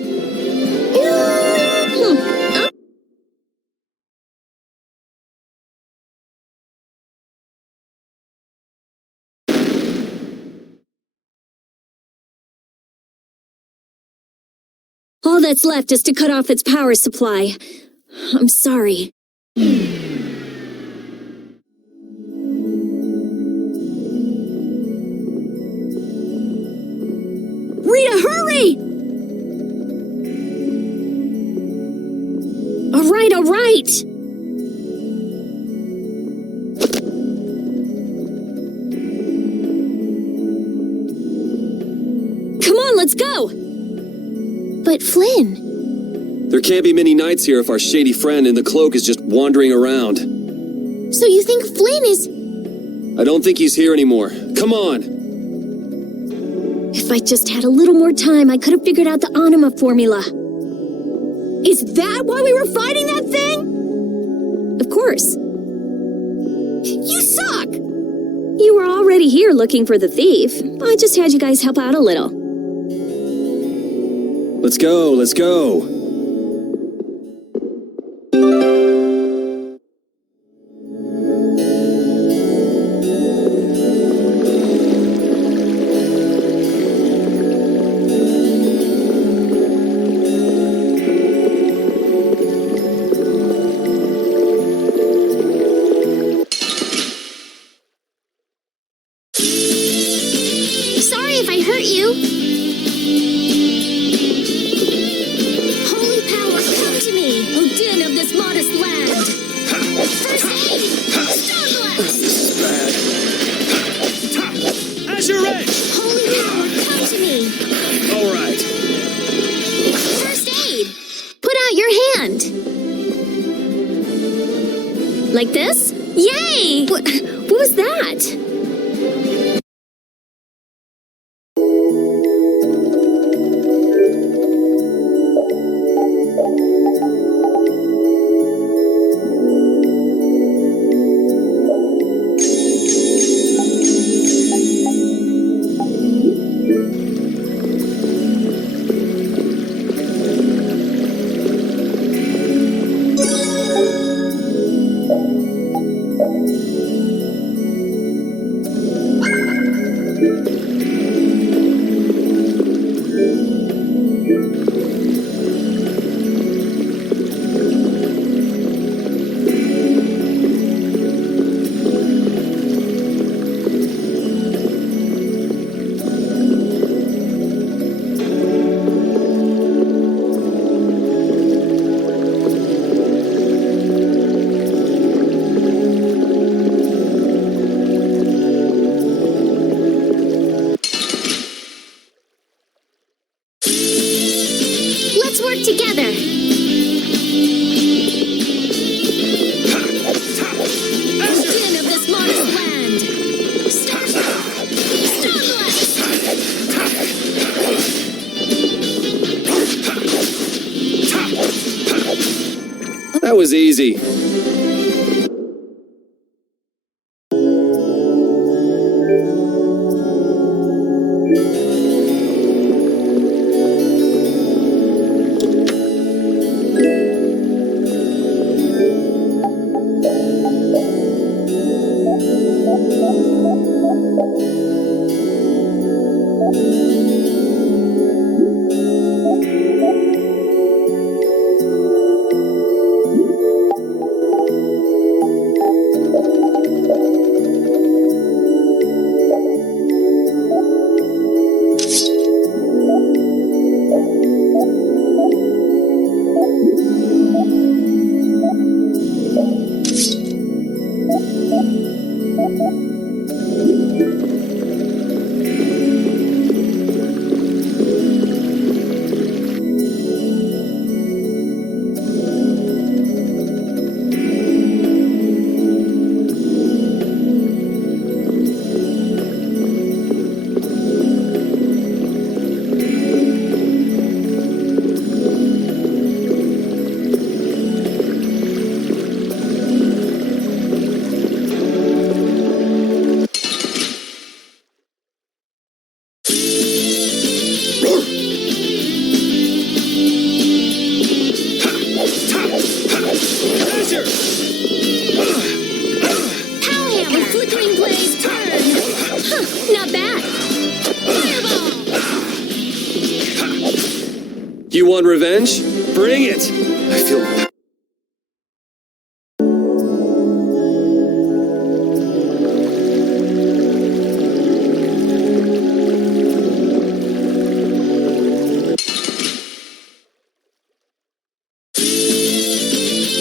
All that's left is to cut off its power supply. I'm sorry. Rita, hurry! All right, all right. Come on, let's go. But Flynn, There can't be many knights here if our shady friend in the cloak is just wandering around. so you think Flynn is... I don't think he's here anymore. Come on! If I just had a little more time, I could have figured out the anima formula. Is that why we were fighting that thing? Of course. You suck! You were already here looking for the thief. I just had you guys help out a little. Let's go, let's go. Sorry if I hurt you. Holy power, come to me, O din of this modest land. First aid! Stone blast! Azure Edge! Holy power, come to me. All right. First aid! Put out your hand. Like this? Yay! What was that? Let's work together. Din of this modest land. Stone blast! That was easy. Azure! Power hammer! Flickering blaze turn! Huh, not bad. Fireball! You want revenge? Bring it! I feel...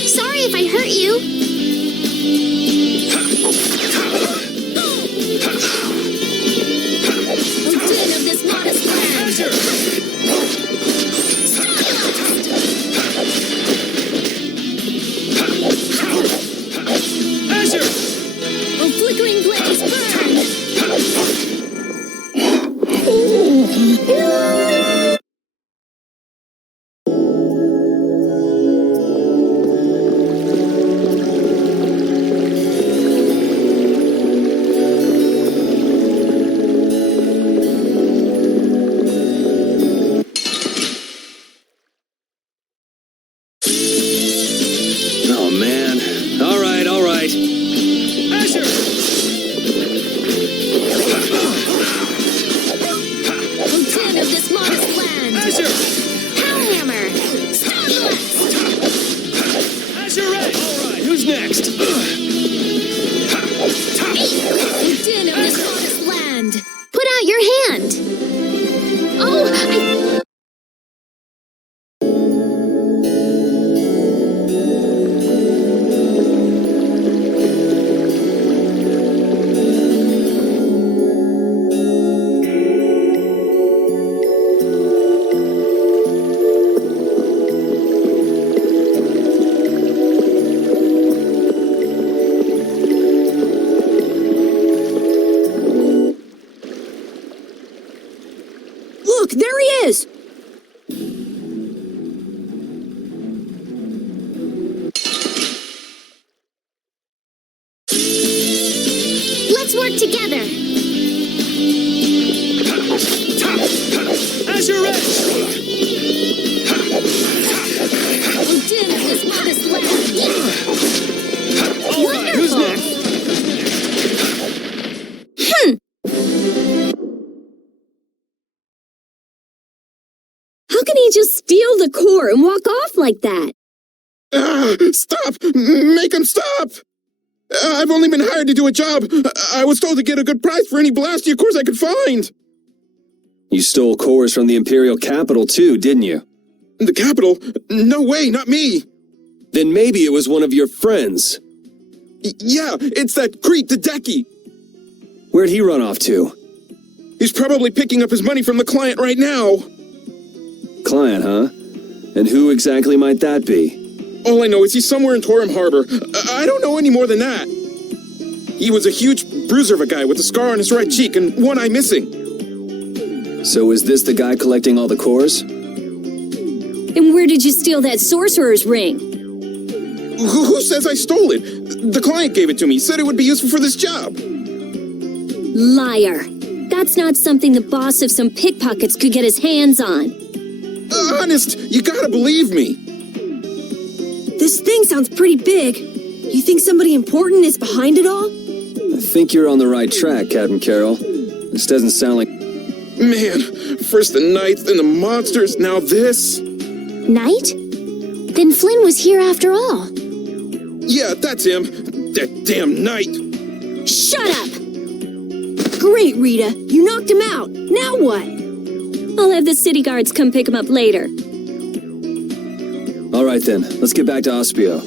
Sorry if I hurt you. O din of this modest land. Azure! Stone blast! next? Din of this modest land. Put out your hand. Oh, Look, there he is! let's work together. Azure Edge! Oh, Din of this modest land. All right, who's next? How can he just steal the core and walk off like that? Stop! Make him stop! I've only been hired to do a job. I was told to get a good price for any Blastia cores I could find. You stole cores from the Imperial capital too, didn't you? The capital? No way, not me. Then maybe it was one of your friends. Yeah, it's that creep, the Decky. Where'd he run off to? He's probably picking up his money from the client right now. Client, huh? And who exactly might that be? All I know is he's somewhere in Torum Harbor. I don't know any more than that. He was a huge bruiser of a guy with a scar on his right cheek and one eye missing. So is this the guy collecting all the cores? And where did you steal that sorcerer's ring? Who says I stole it? The client gave it to me, said it would be useful for this job. Liar. That's not something the boss of some pickpockets could get his hands on. Honest, you gotta believe me. This thing sounds pretty big. You think somebody important is behind it all? I think you're on the right track, Captain Carroll. This doesn't sound like... Man, first the knights, then the monsters, now this. Knight? Then Flynn was here after all. Yeah, that's him. That damn knight. Shut up! Great, Rita. You knocked him out. Now what? I'll have the city guards come pick him up later. All right then, let's get back to Ospio.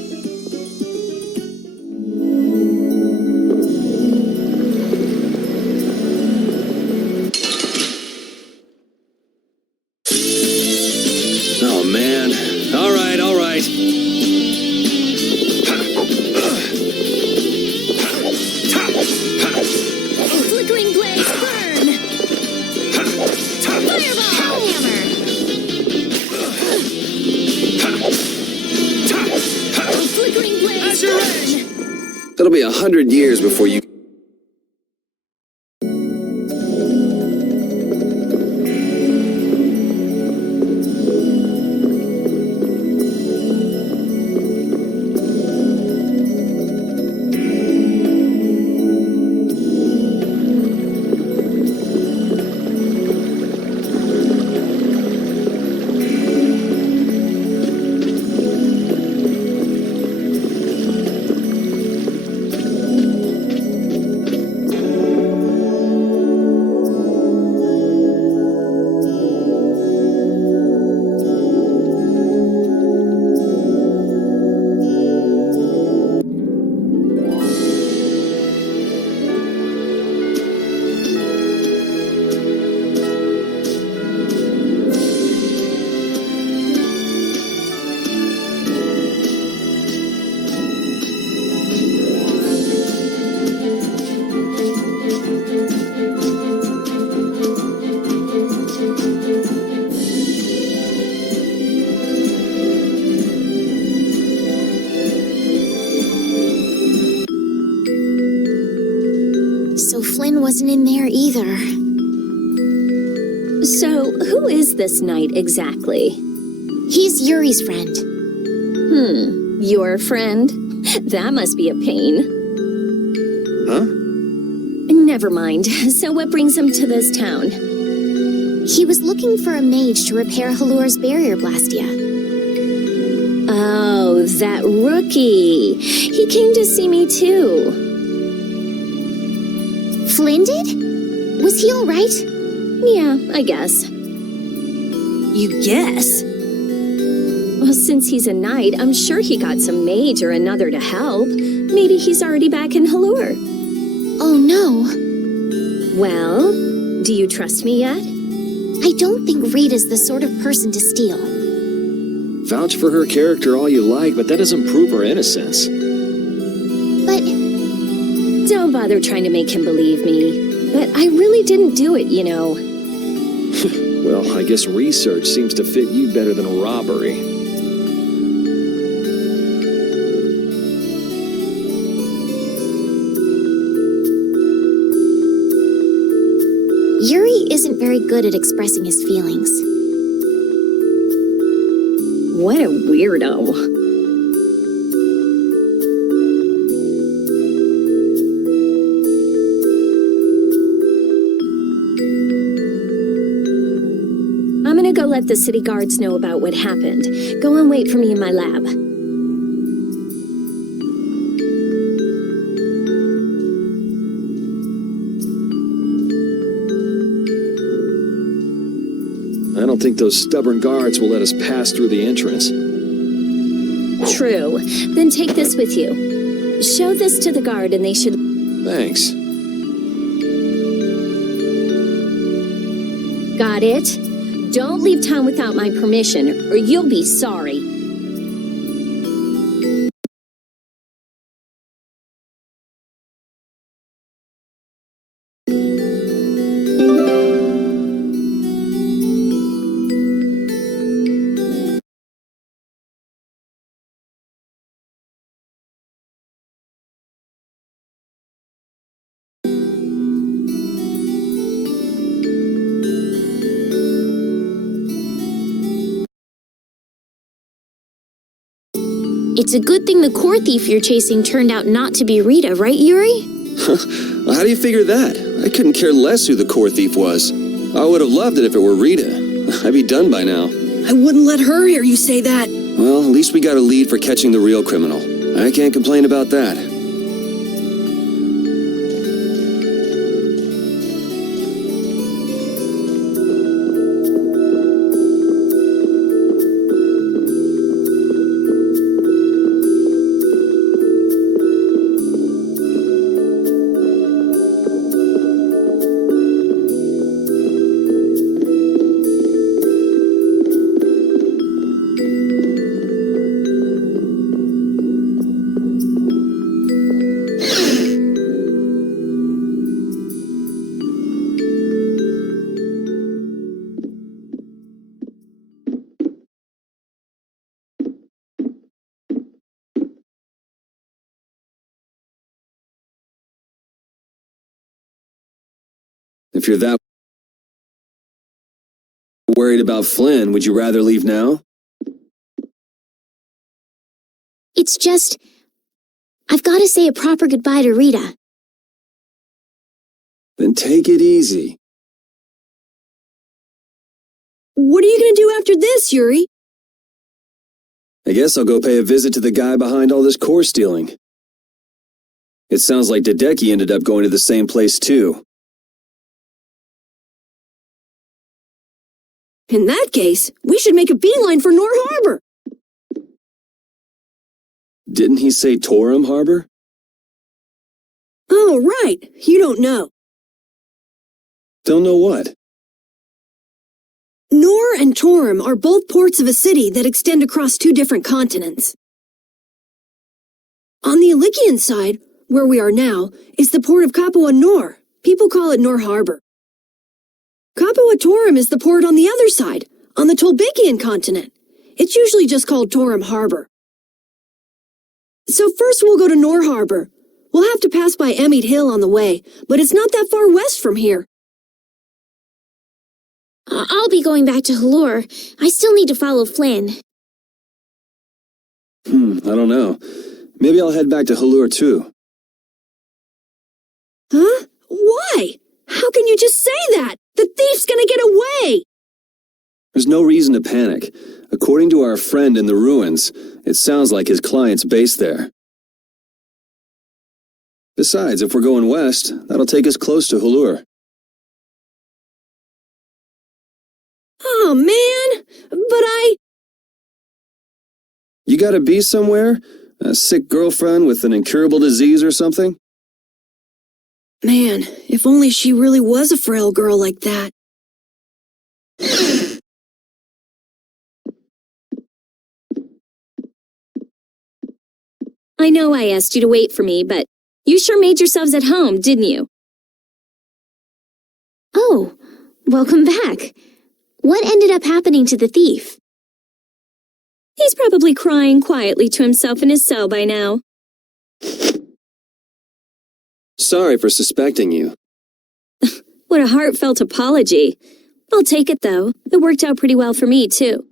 Oh man. All right, all right. Flickering blaze, burn! Fireball! Hammer! Flickering blaze, burn! That'll be 100 years before you... So Flynn wasn't in there either. So, who is this knight exactly? He's Yuri's friend. Your friend? That must be a pain. Huh? Never mind. So what brings him to this town? He was looking for a mage to repair Halur's barrier blastia. Oh, Oh, that rookie. He came to see me too. Flynn did? Was he all right? Yeah, I guess. You guess? Well, since he's a knight, I'm sure he got some mage or another to help. Maybe he's already back in Halure. Oh no. Well, do you trust me yet? I don't think Rita's the sort of person to steal. Vouch for her character all you like, but that doesn't prove her innocence. But Don't bother trying to make him believe me. But I really didn't do it, you know. Well, I guess research seems to fit you better than robbery. Yuri isn't very good at expressing his feelings. What a weirdo. I'm gonna go let the city guards know about what happened. Go and wait for me in my lab. I don't think those stubborn guards will let us pass through the entrance. True. Then take this with you. Show this to the guard and they should... Thanks. Got it? Don't leave town without my permission, or you'll be sorry. It's a good thing the core thief you're chasing turned out not to be Rita, right, Yuri? Well, how do you figure that? I couldn't care less who the core thief was. I would have loved it if it were Rita. I'd be done by now. I wouldn't let her hear you say that. Well, at least we got a lead for catching the real criminal. I can't complain about that. If you're that worried about Flynn, would you rather leave now? It's just... I've got to say a proper goodbye to Rita. Then take it easy. What are you gonna do after this, Yuri? I guess I'll go pay a visit to the guy behind all this core stealing. It sounds like Hideki ended up going to the same place too. In that case, we should make a beeline for Nor Harbor. Didn't he say Torum Harbor? Oh, right. You don't know. Don't know what. Nor and Torum are both ports of a city that extend across two different continents. On the Ilikian side, where we are now, is the port of Capua Nor. People call it Nor Harbor. Capua Torum is the port on the other side, on the Tolbikian continent. It's usually just called Torum Harbor. So first we'll go to Nor Harbor. We'll have to pass by Emmett Hill on the way, but it's not that far west from here. I'll be going back to Halure. I still need to follow Flynn. I don't know. Maybe I'll head back to Halure too. Huh? Why? How can you just say that? The thief's gonna get away! There's no reason to panic. According to our friend in the ruins, it sounds like his client's based there. Besides, if we're going west, that'll take us close to Hulur. Oh, man! But You gotta be somewhere? A sick girlfriend with an incurable disease or something? Man, if only she really was a frail girl like that. I know I asked you to wait for me, but you sure made yourselves at home, didn't you? Oh, welcome back. What ended up happening to the thief? He's probably crying quietly to himself in his cell by now. Sorry for suspecting you. What a heartfelt apology. I'll take it, though. It worked out pretty well for me, too.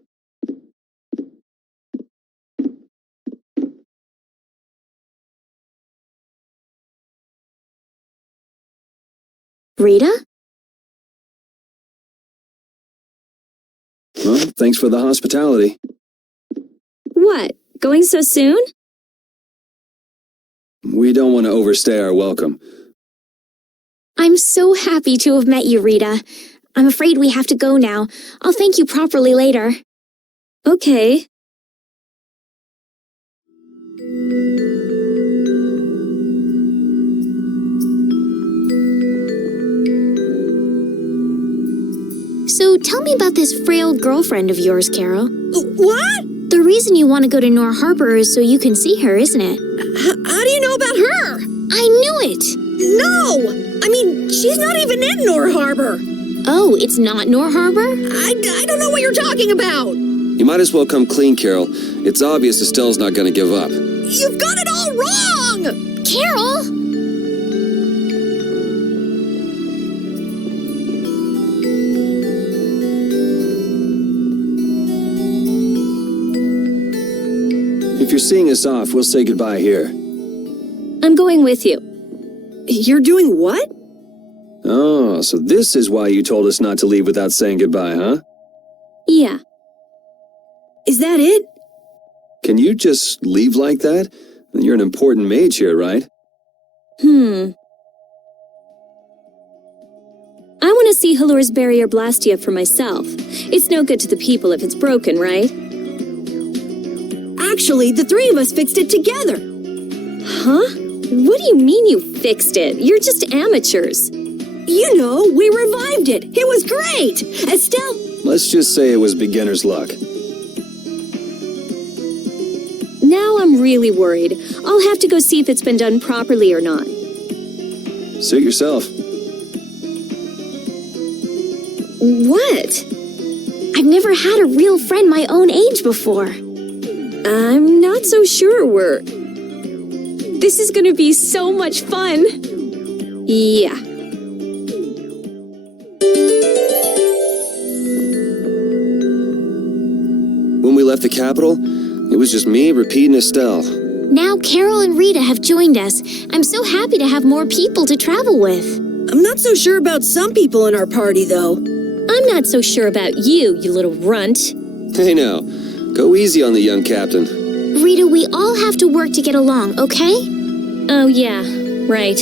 Rita? Well, thanks for the hospitality. What? Going so soon? We don't want to overstay our welcome. I'm so happy to have met you, Rita. I'm afraid we have to go now. I'll thank you properly later. Okay. So tell me about this frail girlfriend of yours, Carol. What? The reason you want to go to Nor Harbor is so you can see her, isn't it? How do you know about her? I knew it! No! I mean, she's not even in Nor Harbor. Oh, it's not Nor Harbor? I don't know what you're talking about. You might as well come clean, Carol. It's obvious Estelle's not going to give up. You've got it all wrong! Carol! If you're seeing us off, we'll say goodbye here. I'm going with you. You're doing what? Oh, so this is why you told us not to leave without saying goodbye, huh? Yeah. Is that it? Can you just leave like that? You're an important mage here, right? I want to see Hulur's barrier Blastia for myself. It's no good to the people if it's broken, right? Actually, the three of us fixed it together. Huh? What do you mean you fixed it? You're just amateurs. You know, we revived it. It was great. Estelle... Let's just say it was beginner's luck. Now I'm really worried. I'll have to go see if it's been done properly or not. Suit yourself. What? I've never had a real friend my own age before. I'm not so sure we're... This is gonna be so much fun. Yeah. When we left the capital, it was just me, Repeat, and Estelle. Now Carol and Rita have joined us. I'm so happy to have more people to travel with. I'm not so sure about some people in our party, though. I'm not so sure about you, you little runt. Hey now, go easy on the young captain. Rita, we all have to work to get along, okay? Oh yeah, right.